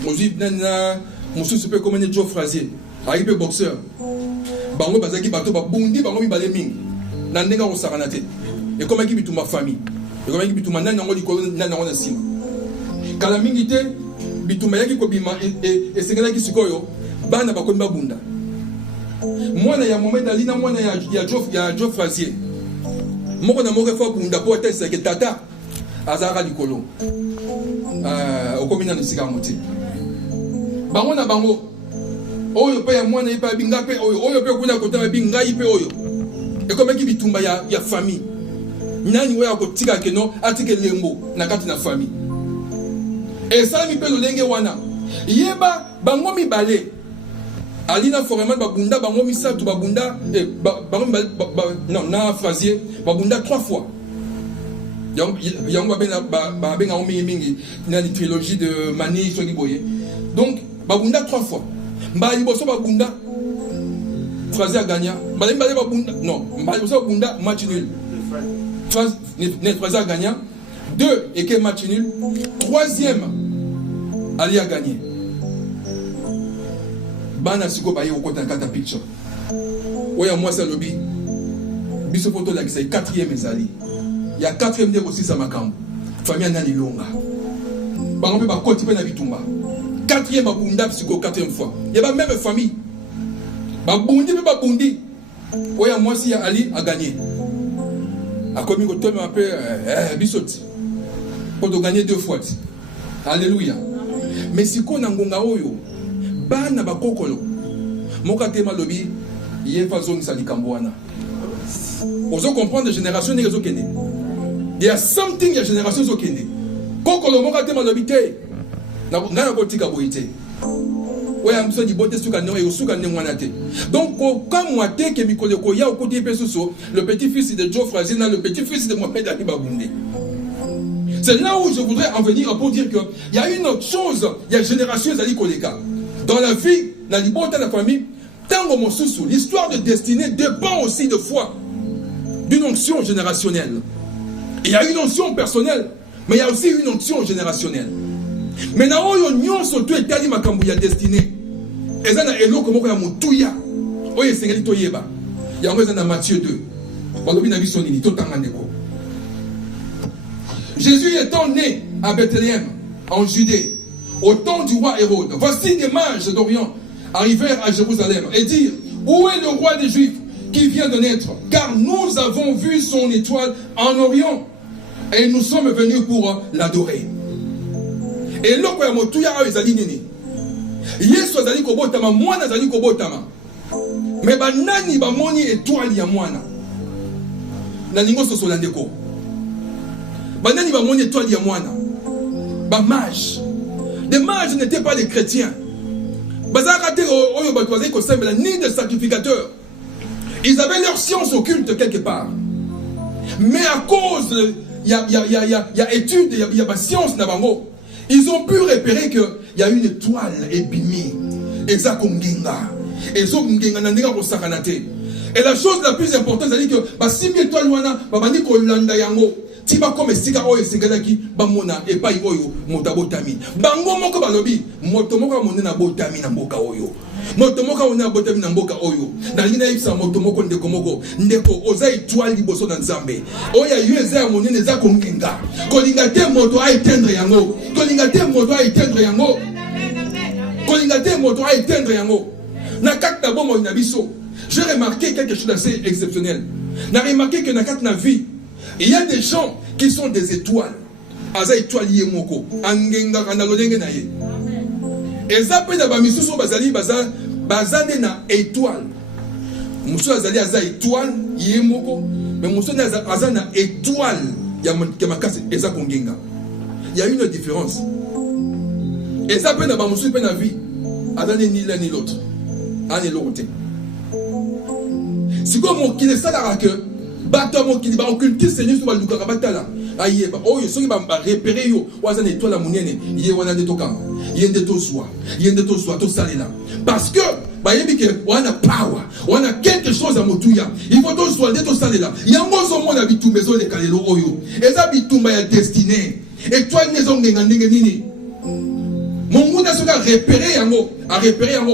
Moi, je dis, mon sou super comme un Joe Frazier. Il y a boxeur. Bango bazaki bato ba bundi bango mi balé mingi. Na ndenga ko saranate. Et comme qui bitu ma famille. Et comme qui bitu ma nana ngoli ko nana ngona sima. Kala mingi te bitu ma yaki ko bima et sengela ki sikoyo bana ba ko mbabunda. Mwana ya Mohamed Ali na mwana ya Joe Frazier. Moko na moko fa bunda po tesa ke tata azara likolo. Okomina nisika moti. Bango na bango oyo pe ya mwana ipa binga pe oyo pe kuna kota binga ipe oyo. E comme ki bitumba ya famille. Nani oya ko tika keno atike lembo na kati na famille. Et ça mi pe lolenge wana. Yeba bango mi balé. Alina fortement babunda bango mi sa tu babunda bango non na Frazier babunda 3 fois. Yango ba benga omi mingi na trilogie de Mani Soki Boye. Donc babunda 3 fois. Mba liboso babunda Frazier a gagné. Mba babunda non, mba liboso babunda match nul. Frazier a gagné. 2 et que match nul. 3e Ali a gagné. Bana siko ba yoko kota kata picture. Oya moi ça lobby. Biso photo la kisa 4e ezali. Il y a 4e de aussi ça makambo. Famille na lilonga. Bango pe ba koti pe na bitumba. 4e babunda psycho 4e fois. Il y a même famille. Babundi pe babundi. Oya moi si Ali a gagné. A commis ko tome un peu bisoti. Pour gagner 2 fois. Alléluia. Mais si ko na ngonga oyo bana bakokolo moka tema lobi yefa zone salikambo wana. Ozo comprendre génération ni rezo kende. Il y a something ya génération zo kende. Kokolo moka tema lobi te. Na ngana ko tika boite. Oya mso di bote suka no e suka ngwana te. Donc comme moi te ke mikolo ko ya ko di pesuso le petit-fils de Joe Frazier na le petit-fils de Mohamed Ali Babunde. C'est là où je voudrais en venir pour dire qu'il y a une autre chose, il y a génération Zali Koleka. Dans la vie, dans la liberté de la famille, tango mosusu, l'histoire de destinée dépend aussi de foi, d'une onction générationnelle. Il y a une onction personnelle, mais il y a aussi une onction générationnelle. Mais na oyo nyonso to etali makambo ya destinée. Ezana eloko moko ya mutuya. Oyo sengeli toyeba. Yango ezana Matthieu 2. Balobi na biso nini to tanga ndeko. Jésus étant né à Bethléem, en Judée, au temps du roi Hérode, voici des mages d'Orient arrivèrent à Jérusalem et dirent: où est le roi des Juifs qui vient de naître? Car nous avons vu son étoile en Orient et nous sommes venus pour l'adorer. Et là, quand il y a des nini, Yesu azali kobotama, mwana azali kobotama. Mais banani ba moni étoile ya mwana. Na ningo sosolandeko. Banani ba moni étoile ya mwana. Ba mage. Les mages n'étaient pas des chrétiens. Ni des sacrificateurs. Ils avaient leur science occulte quelque part. Mais à cause, il y a études, il y a science nabango. Ils ont pu repérer qu'il y a une étoile ébimée. Et ça konginga. Et ça konginga nandinga ko sakanate. Et la chose la plus importante, c'est que si étoile wana, babani ko landa yango. Tiba comme sika oyo sengelaki bamona epai oyo motabotami bango moko balobi moto moko monena botami na mboka oyo moto moko onena botami na mboka oyo na lina ibsa moto moko ndeko oza étoile liboso na Nzambe oya yeza monene za konginga kolinga te moto a éteindre yango kolinga te moto a éteindre yango kolinga te moto a éteindre yango na kata bomo na biso. J'ai remarqué quelque chose d'assez exceptionnel. Na remarqué que na kata na vie il y a des gens qui sont des étoiles. Aza étoile yemoko. Angenga kanalodenge na ye. Et ça peut être mission sur bazali bazane na étoile. Monsieur azali aza étoile yemoko, mais monsieur aza na étoile ya makasi eza kongenga. Il y a une différence. Et ça peut être monsieur pe na vie azane ni l'un ni l'autre. Ane l'autre. Si comme mon qui ne sala que bato mon qui ba occulter Seigneur sur baluka batala. Ayeba oyo soki ba repérer yo waza na étoile munene ye wana de tokanga. Yende to soa to salela. Parce que on a power, on a quelque chose à motuya. Il faut to soa to salela. Yango zo mona bitumba zo le kalelo oyo. Eza bitumba ya destinée. Et toi nezo ngenga nini. Mon monde a soka repérer yango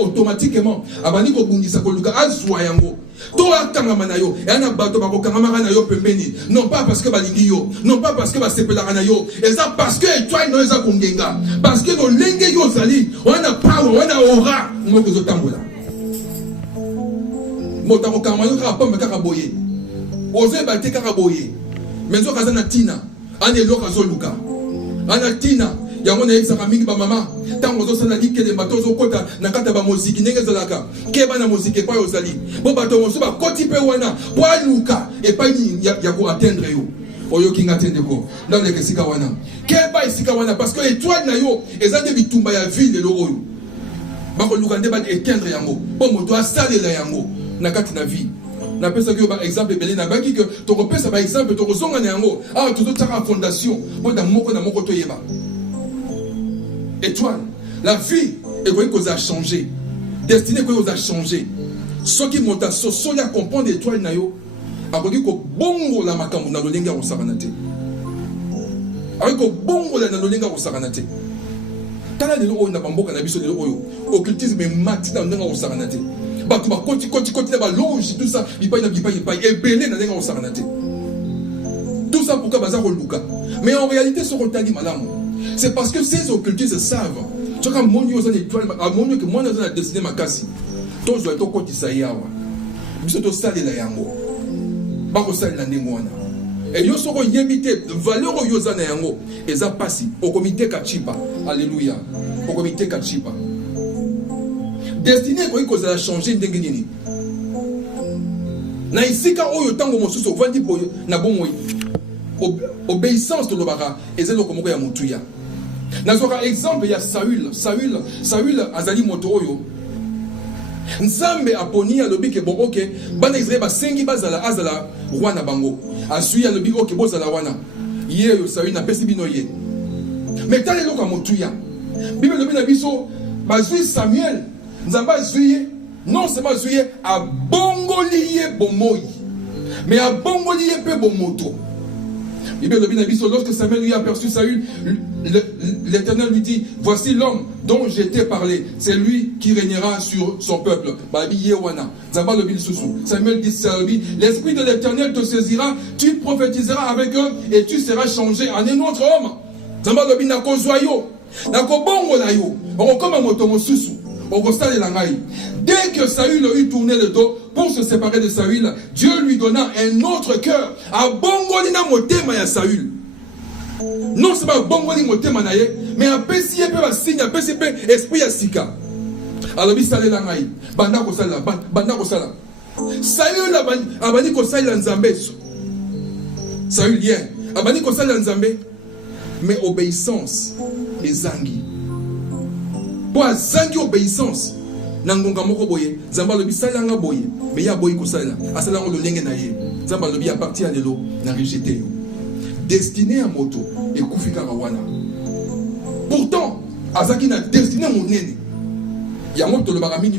automatiquement. Abani ko bungisa ko luka azwa yango. To akanga na yo, yana bato ba ko kanga na yo pembeni. Non pas parce que balingi yo, non pas parce que ba sepela na yo. Et ça parce que toi no eza kongenga. Parce que no lenge yo sali, on a power, on a aura. Mo ko zo tambola. Mo ta ko kanga yo ka pombe ka boye. Oze ba te ka boye. Menzo kazana tina, ane lo ka zo luka. Ana tina yango na yebisaka mingi ba mama tango ozosala likele bato ozokota na kata ba moziki ndenge ezalaka keba na moziki epai ozali bo bato mosusu bakoti mpe wana po aluka epai ya koatteindre yo oyoki nga te ndeko ndaleka esika wana keba esika wana parce que étoile na yo eza nde bitumba ya ville lelo oyo bakoluka nde baetteindre yango po moto asalela yango na kati na vie napesaki yo ba exemple ebele na baki ke tokopesa ba exemple tokozonga na yango awa tozotaka fondation po na moko toyeba étoile. La vie est qu'on a changé. Destinée qu'on a changé. Ce qui monte so ya comprendre étoile na yo. Akoki ko bongo la makambo na lolenga o sabanate. Avec ko bongo la na lolenga o sabanate. Tala de lo na bamboka na biso de lo oyo. Occultisme mati na ndanga o sabanate. Ba ko ba koti na ba loge tout ça, il paye et belé na ndanga o sabanate. Tout ça pourquoi bazar ko luka. Mais en réalité ce qu'on t'a dit malamu. C'est parce que ces occultistes savent. Tu as mon Dieu aux étoiles, à mon Dieu que moi dans la destinée ma casse. Tous doivent être côté ça yawa. Biso to sale la yango. Ba ko sale na ndengwana. Et yo soko yebite valeur yo za na yango eza pasi au comité kachipa. Alléluia. Au comité kachipa. Destinée ko iko za changer ndenge nini. Na isika oyo tango mosusu vandi boyo na bomoi. Obéissance de l'obara et c'est le komoko ya mutuya. Nazoka exemple il y a Saül azali motoroyo. Nzambe aponi ya lobi ke bon OK, bana Israël ba sengi bazala azala roi na bango. Asui ya lobi OK bozala wana. Ye Saül na pesi bino ye. Mais tale loka mutuya. Bible lobi na biso bazui Samuel, Nzamba azui non seulement azui a bongoli ye bomoi. Mais a bongoli ye pe bomoto. Lorsque Samuel lui a aperçu Saül, l'Éternel lui dit: voici l'homme dont j'ai t'ai parlé, c'est lui qui régnera sur son peuple. Samuel dit: l'esprit de l'Éternel te saisira, tu prophétiseras avec eux et tu seras changé en un autre homme. Dès que Saül eut tourné le dos pour se séparer de Saül, Dieu lui donna un autre cœur. A bongolina motema ya Saül. Non seulement bongoli motema na ye, mais a pesi pe ba signe, a pesi pe esprit ya sika. Alors bi sale la ngai, banda ko sala. Saül abani ko sala nzambe. Saül hier, abani ko sala nzambe, mais obéissance ezangi. Pour azangi obéissance. Nangonga moko boye zamba lobi salanga boye mais ya boye ko sala asala ngo lolenge na ye zamba lobi a parti à lelo na rejeté destiné à moto et kufika wana pourtant azaki na destiné monene ya moto lo baka mingi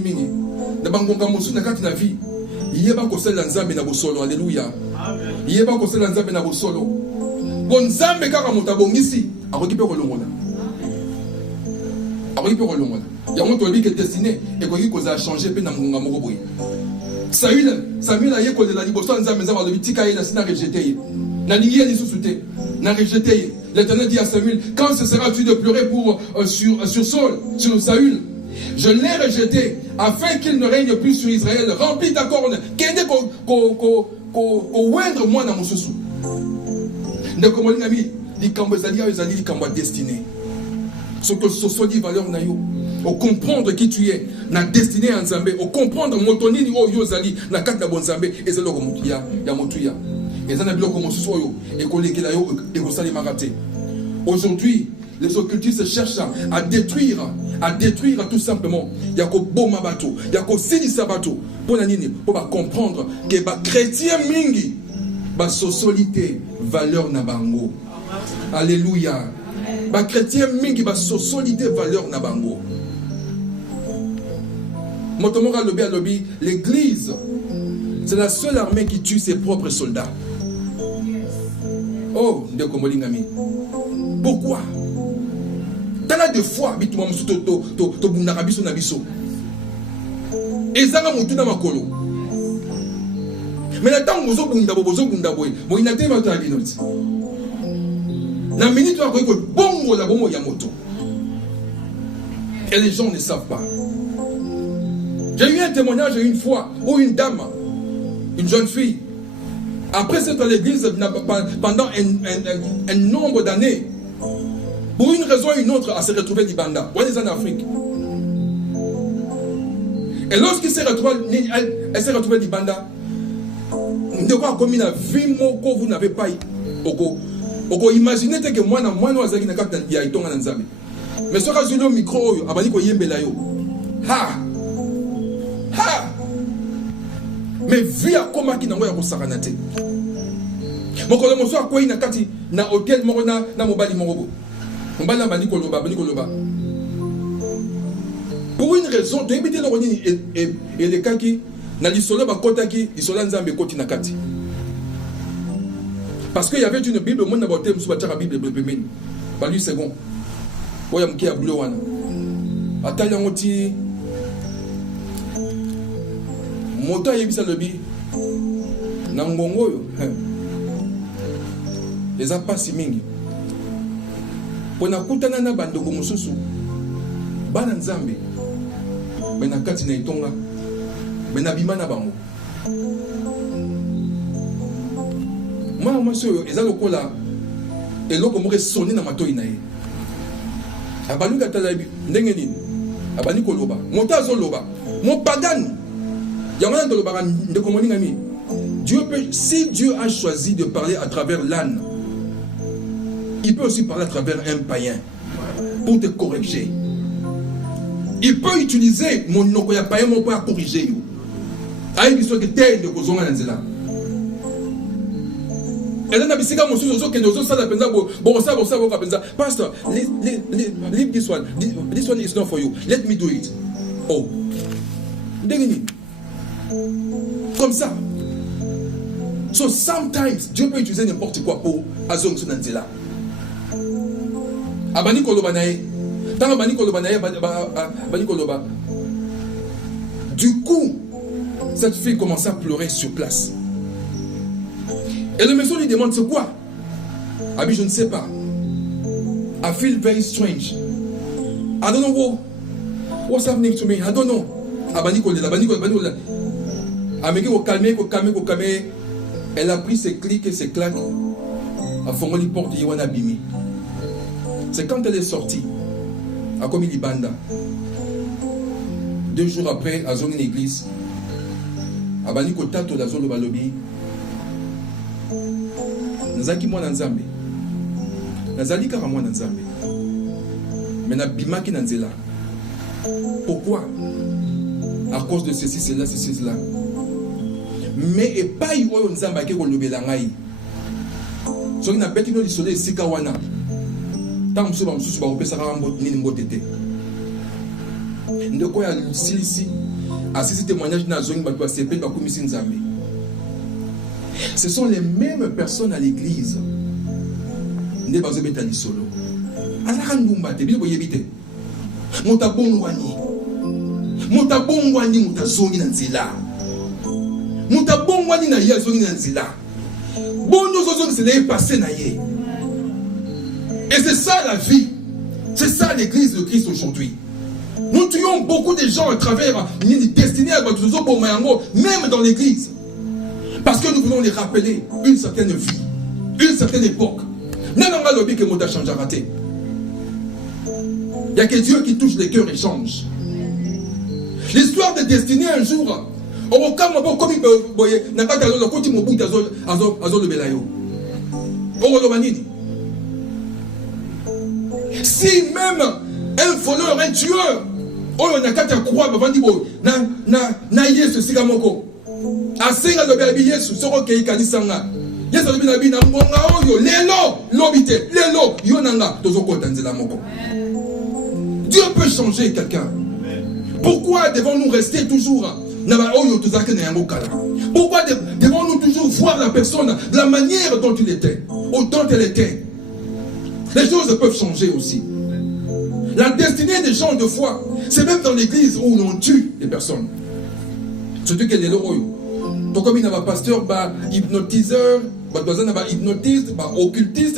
na bangonga mosu na kati na vie yeba ko sala nzambe na bosolo alléluia amen yeba ko sala nzambe na bosolo bon nzambe kaka moto abongisi akoki pe ko longola il y a un autre qui est destiné et qui a changé pe na munga moko boye. Samuel a yeko de la liboso nzambe nzambe le bitika ina sina rejeté. Na lingi ali susute, na rejeté. L'Éternel dit à Samuel: quand cesseras-tu de pleurer pour sur Saul, sur Saül? Je l'ai rejeté afin qu'il ne règne plus sur Israël. Remplis ta corne. Kende ko wendre moi na mususu. Ndeko molinga mi likambo ezali destiné. Ce que ce soit dit valeur na yo. au comprendre qui tu es, na destinée en Zambé, au comprendre motonini o yozali na kat na bonzambé et c'est loko mutuya ya motuya. Et ça na biloko mosusu oyo et kolekela yo et kosali marate. Aujourd'hui, les occultistes cherchent à détruire tout simplement. Il y a ko boma bato, il y a ko sinisa bato pour nini pour comprendre que ba chrétien mingi ba socialité valeur na bango. Alléluia. Ba chrétien mingi ba socialité valeur na bango. Motomora lobby, l'église, c'est la seule armée qui tue ses propres soldats. Oh, de Komolingami. Pourquoi? Dans la deux fois, to bundarabiso nabiso. Ezanga mutu na makolo. Mais la temps bozo bunda boy, mo inate ma ta binoti. Na minute wa ko bongo la bomo ya moto. Et les gens ne savent pas. J'ai eu un témoignage une fois où une dame, une jeune fille, après cette à l'église pendant un nombre d'années, pour une raison ou une autre, elle s'est retrouvée à Libanda. On est en Afrique. Et lorsqu'elle s'est retrouvée à Libanda, de quoi comme la vie que vous n'avez pas eu. Imaginez que moi, je suis un mais ce que j'ai le micro, je vais ha! Ha! Mais vie à comment qui n'a pas saranate. Mon collègue monsieur a quoi il n'a qu'à na hôtel morona na mobali morobo. Mobali na bani koloba. Pour une raison, tu éviter le roni et les kaki na l'isolo ba kota ki isola nzambe koti na kati. Parce qu'il y avait une Bible, mon aborté monsieur ba Bible bébé. Ba lui second. Oya mki ablo wana. Atali ngoti moto yebisa lobi na ngongo yo les apasi mingi pona kutana na bandoko mususu bana nzambe bena kati na itonga bena bimana bango mama soyo eza lokola eloko moko soni na matoi na ye abaluka talabi ndenge nini abani koloba moto azoloba mo pagani. Dieu peut, si Dieu a choisi de parler à travers l'âne, il peut aussi parler à travers un païen pour te corriger. Il peut utiliser mon nokoya païen pour corriger. Aïe, il faut que tu aies de cause en Anzela. Et là, Nabisika, mon sous que nous sommes à pensa, bon, ça, Pastor, leave this one. This one is not for you. Let me do it. Oh. Comme ça. So sometimes Dieu peut utiliser n'importe quoi pour azong sunanzela. Abani koloba nae. Tant abani koloba nae abani koloba. Du coup, cette fille commence à pleurer sur place. Et le monsieur lui demande c'est quoi? Abi je ne sais pas. I feel very strange. I don't know what's happening to me. I don't know. Abani kolela. Ameki ko calmer. Elle a pris ses clics et ses claques. A fongoli porte Yowana Bimi. C'est quand elle est sortie. A commis Libanda. 2 jours après, à zone une église. Abani ko tato la zone balobi. Nazaki mwana nzambe. Nazali kaka mwana nzambe. Mais na bimaki na nzela. Pourquoi? À cause de ceci, cela. Mais et pas y oyo nzamba ke ko lobela ngai. So na beti no lisole sika wana. Tam so ba mususu ba opesa ka mbo nini mbotete. Ndeko ya silisi assisi témoignage na zongi ba to sepe ba komisi nzambe. Ce sont les mêmes personnes à l'église. Ne ba zo beta lisolo. Ala kandumba te bi ko yebite. Motabongwani mutazongi na nzela. Mutabongwani na ye zongi na nzela. Bonno zozongi se l'est passé na ye. Et c'est ça la vie. C'est ça l'église de Christ aujourd'hui. Nous tuons beaucoup de gens à travers une destinée à Batuzo Bomayango, même dans l'église. Parce que nous voulons les rappeler une certaine vie, une certaine époque. Nananga lobi que Moda change raté. Il n'y a que Dieu qui touche les cœurs et change. L'histoire de destinée un jour. Si même un voleur, un tueur, on a qu'à croire, na yesu sika moko. Asenga lobe abi yesu soko kei kanisanga. Yesu lobe na bi na ngonga oyo lelo lobite lelo yonanga tozokota nzela moko. Dieu peut changer quelqu'un. Pourquoi devons-nous rester toujours pourquoi devons-nous toujours voir la personne de la manière dont il était, dont elle était? Les choses peuvent changer aussi. La destinée des gens de foi, c'est même dans l'église où l'on tue les personnes. Surtout qu'elle est là. Donc comme il y a un pasteur, hypnotiseur, hypnotiste, occultiste,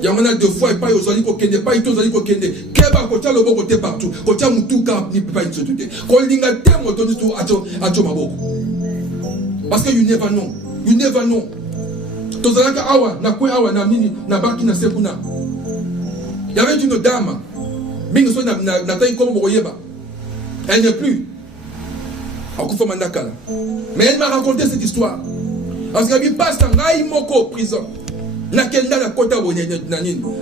il y a deux fois, il pas aux alliés qui n'est pas aux alliés qui n'est pas côté le côté partout, côté mutuka ni pas une société. Quand il y a des mots tout à Jomabo. Parce que you never know, you never know. Tozalaka awa na kwe awa na mini na baki na sekuna. Il y avait une dame, bingo so na taille comme boyeba. Elle n'est plus. Akufa mandakala. Mais elle m'a raconté cette histoire. Parce qu'elle passe dans Naïmoko prison. Na kenda na kota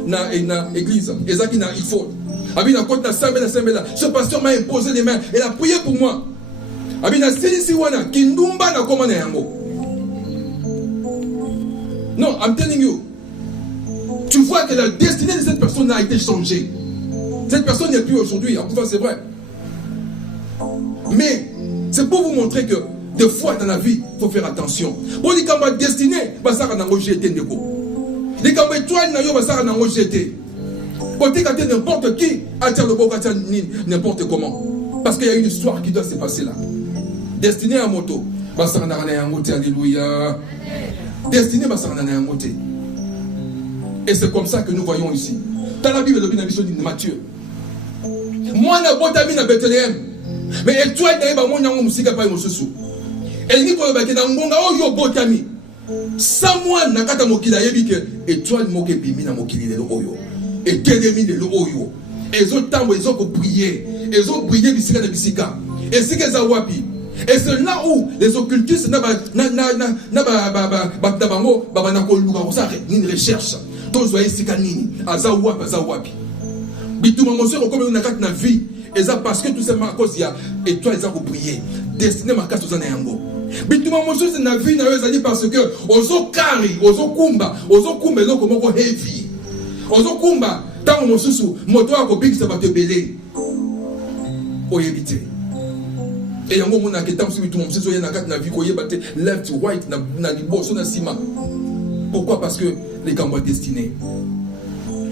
na église ezaki na il faut abi na kota na sambela ce pasteur m'a imposé les mains, il a prié pour moi abi na silisi wana kindumba na koma na yango. Non, I'm telling you, tu vois que la destinée de cette personne a été changée. Cette personne n'est plus aujourd'hui, enfin c'est vrai, mais c'est pour vous montrer que des fois dans la vie il faut faire attention. Pour dire qu'on va destiner basaka na ngojete ndeko. Les gens n'ont jeté. N'importe qui attire le beau, n'importe comment. Parce qu'il y a une histoire qui doit se passer là. Destiné à moto. Alléluia. Destiné à moto. Et c'est comme ça que nous voyons ici. Dans la Bible, de Matthieu. Moi, je suis à Bethléem. Mais toi, tu es à Moussi. Et il dit que tu Samuel nakata mokila yebike étoile moke bimi na mokili lelo oyo et telemi lelo oyo ezo tambo ezo ko prier ezo prier bisika na bisika et c'est que ça wapi et c'est là où les occultistes na bango bana ko luka ko sa une recherche tous voyez sika nini aza wapi bituma monsieur ko comme nakata na vie et ça parce que tout simplement à cause ya étoile ezo ko prier destiné makato za na yango. Bituma mosusu na vie na yo ezali parce que ozokumba eloko moko heavy, ozokumba tango mosusu moto akobikisa bato ebele oyebi te. Et yango mona ke tango bituma mosusu oye na kati na vie koyeba te left right na liboso na sima. Pourquoi? Parce que les gambo destinés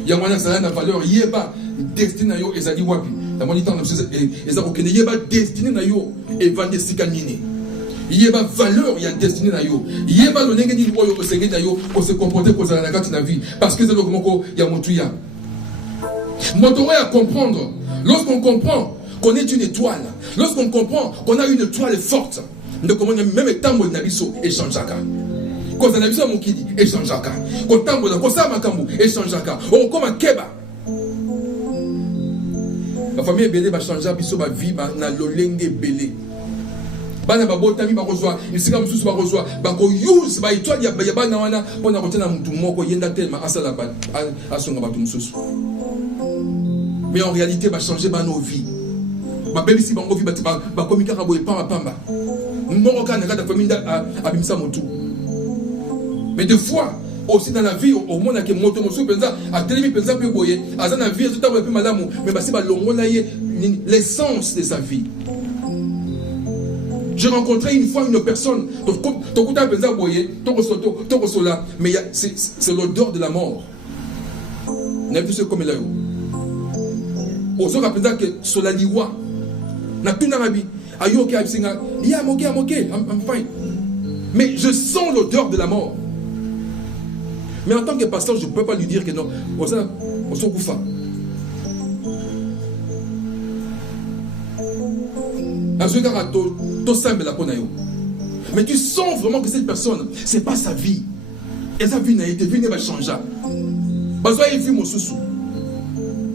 yango na sala na valeur yeba destiné na yo ezali wapi na moni tango mosusu ezako kende yeba destiné na yo evande sika nini. Il y a une valeur, il y a une destinée dans yo. Il y a une destinée dans yo pour se comporter pour la carte de la vie. Parce que c'est le moment il y a mon tuya. Mon à comprendre. Lorsqu'on comprend qu'on est une étoile, lorsqu'on comprend qu'on a une étoile forte, nous comment même temps où nabiso échangeaka. Quand on a vu ça mon kidi échangeaka. Quand temps où on ça makambu échangeaka. On comme un keba. La famille belé va changer biso ba vie na lolenge belé. Bana babotami bakozwa isika mususu bakozwa bako use ba étoile ya bana wana pona kotena mutu moko yenda tellement asala ba asonga batu mususu. Mais en réalité va changer ba nos vies. Ba bebisi bango vie ba komika ka boye pamba. Moko kana kata famille abimisa mutu. Mais des fois aussi dans la vie au monde que moto mususu penza a telemi penza pe boye azana vie tout temps pe malamu mais basi ba longola ye l'essence de sa vie. J'ai rencontré une fois une personne, mais c'est l'odeur de la mort. Vous avez vu ce comme il a eu. Aujourd'hui, on que sur la liwa, I'm fine. Mais je sens l'odeur de la mort. Mais en tant que pasteur, je ne peux pas lui dire que non. On s'en coufa. Mais tu sens vraiment que cette personne, c'est pas sa vie. Et sa vie n'a été venue, va changer. Bazoa evi mosusu.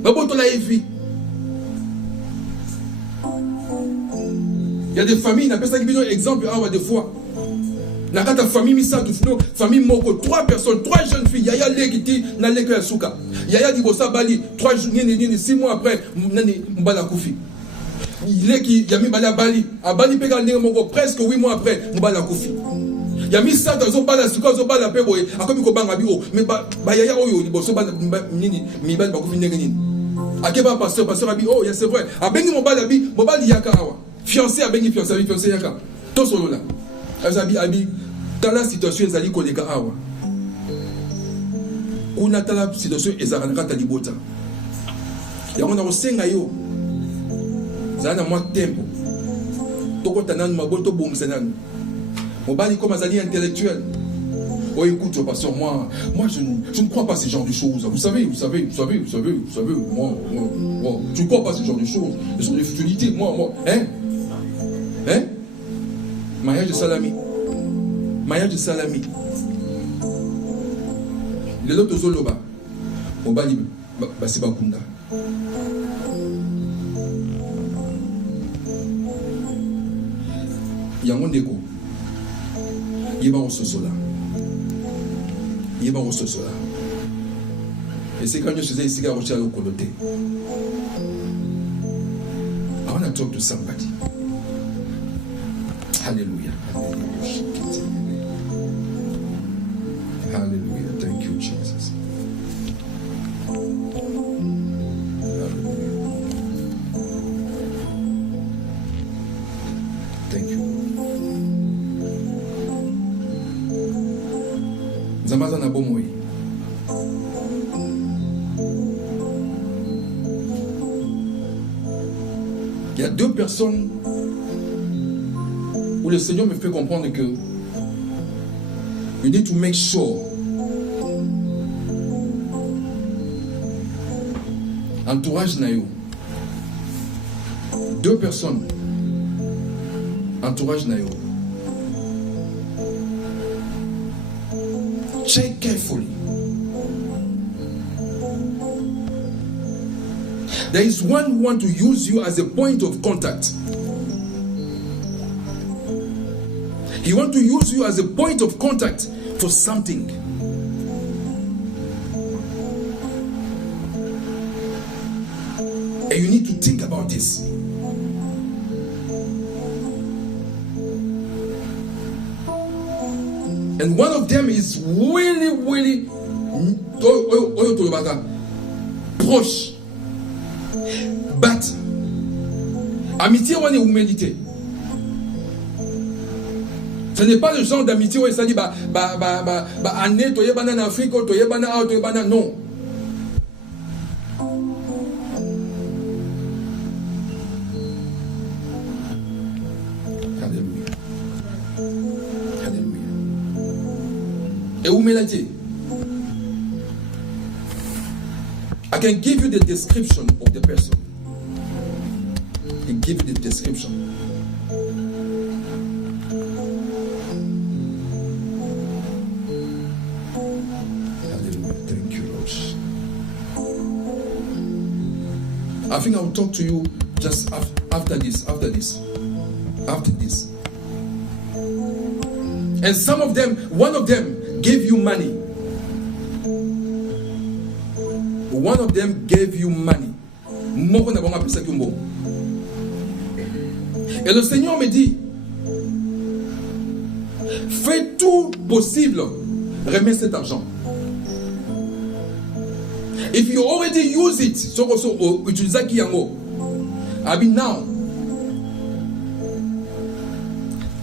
Babotola evi. Il y a des familles, n'a pas ça qui vient exemple des fois. N'a pas ta famille misa tu fino famille moko 3 personnes, 3 jeunes filles. Yaya lekiti na leke ya suka. Yaya di bossa bali 3 jours ni 6 mois après nani mbala kufi. Leki yami bala bali, a bali pega ndenge moko presque 8 mois après mbala kufi. Yami sa zo bala suka zo bala pe boye akomi ko banga bi o mais ba yaya oyo ni bosso bala nini mi bala ba kufi ndenge nini. Akeba pasteur abi oh c'est vrai. A bengi mbala bi mbali yaka awa. Fiancé a bengi fiancé yaka. To solo là. Abi dans la situation ezali koleka awa. Kuna tala situation ezalaka ta libota. Ya on a osenga yo. Zana moi tempo. Toko tananu maboto bomisa nanu. Mobali comme azali intellectuel. Oh écoute pasteur moi je ne crois pas ce genre de choses. Vous savez moi je ne crois pas ce genre de choses. Ce sont des futilités moi hein? Mariage de salami. Les autres zoloba. Mobali basi bakunda. Yango ndeko. Yeba ososola. Et c'est quand je faisais ici à Rochelle au Coloté. I want to talk to somebody. Hallelujah. Hallelujah. Thank you, Jesus. Hallelujah. Thank you. Zamazana bomoi. Il y a 2 personnes où le Seigneur me fait comprendre que you need to make sure entourage nayo 2 personnes entourage nayo check carefully. There is one who want to use you as a point of contact. He want to use you as a point of contact for something. And you need to think about this. And one of them is really proche. But amitié ou humilité. Ce n'est pas le genre d'amitié où il s'agit année toye bana en Afrique, toye bana toye bana non. Alléluia. Alléluia. Et humilité. I can give you the description of the person. I can give you the description. Hallelujah. Thank you, Lord. I think I will talk to you just after this. And some of them, one of them gave you money. One of them gave you money. Et le Seigneur me dit, fais tout possible, remets cet argent. If you already use it, so also utiliser qui yango. I mean now,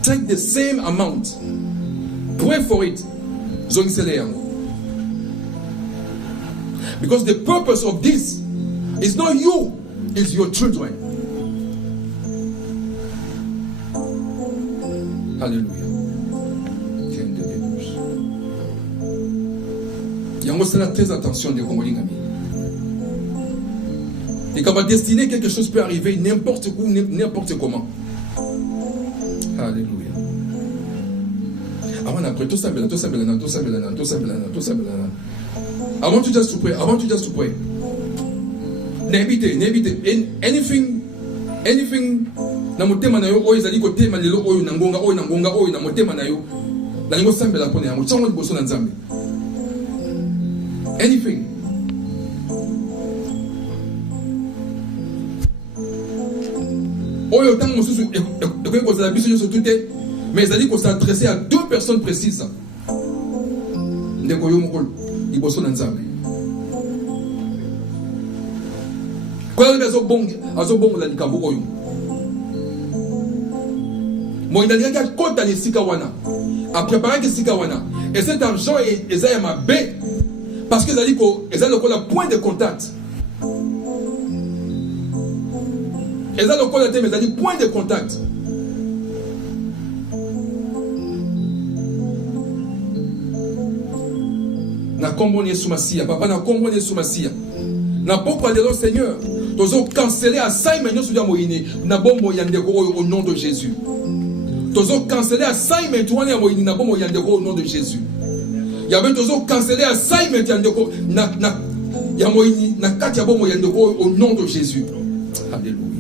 take the same amount, pray for it, zongisele yango. Because the purpose of this is not you, it's your children. Hallelujah. Yango cela très attention de Congolingami. Et quand ma destinée, quelque chose peut arriver n'importe où, n'importe comment. Hallelujah. I want après. I want you just to pray. N'évitez. Anything. Na motema na yo oyo ezali kotema lelo oyo na ngonga oyo na motema na yo. Na ngo sambela pona yango. Tsango liboso na Nzambe. Anything. Oyo tango mosusu ekoki kozala biso nyonso tout te, mais ezali s'adresser à 2 personnes précises. Ndeko yo mokolo liboso na Nzambe. Kwa hiyo azobongo la likambo oyo. Moïna liaka kota ni sika wana. A préparer que sika wana. Et cet argent est ezaya mabe parce que ezali le point de contact. Ezali le thème, ezali point de contact. Na komboni sumasia, papa na komboni sumasia. Na pokwa de Seigneur, tozo canceller assignment sur Moïni, na bombo yandeko au nom de Jésus. Tozo canceller assignment wana Moïni na bombo yandeko au nom de Jésus. Yabe tozo canceller assignment yandeko na ya Moïni na kati ya bombo yandeko au nom de Jésus. Alléluia.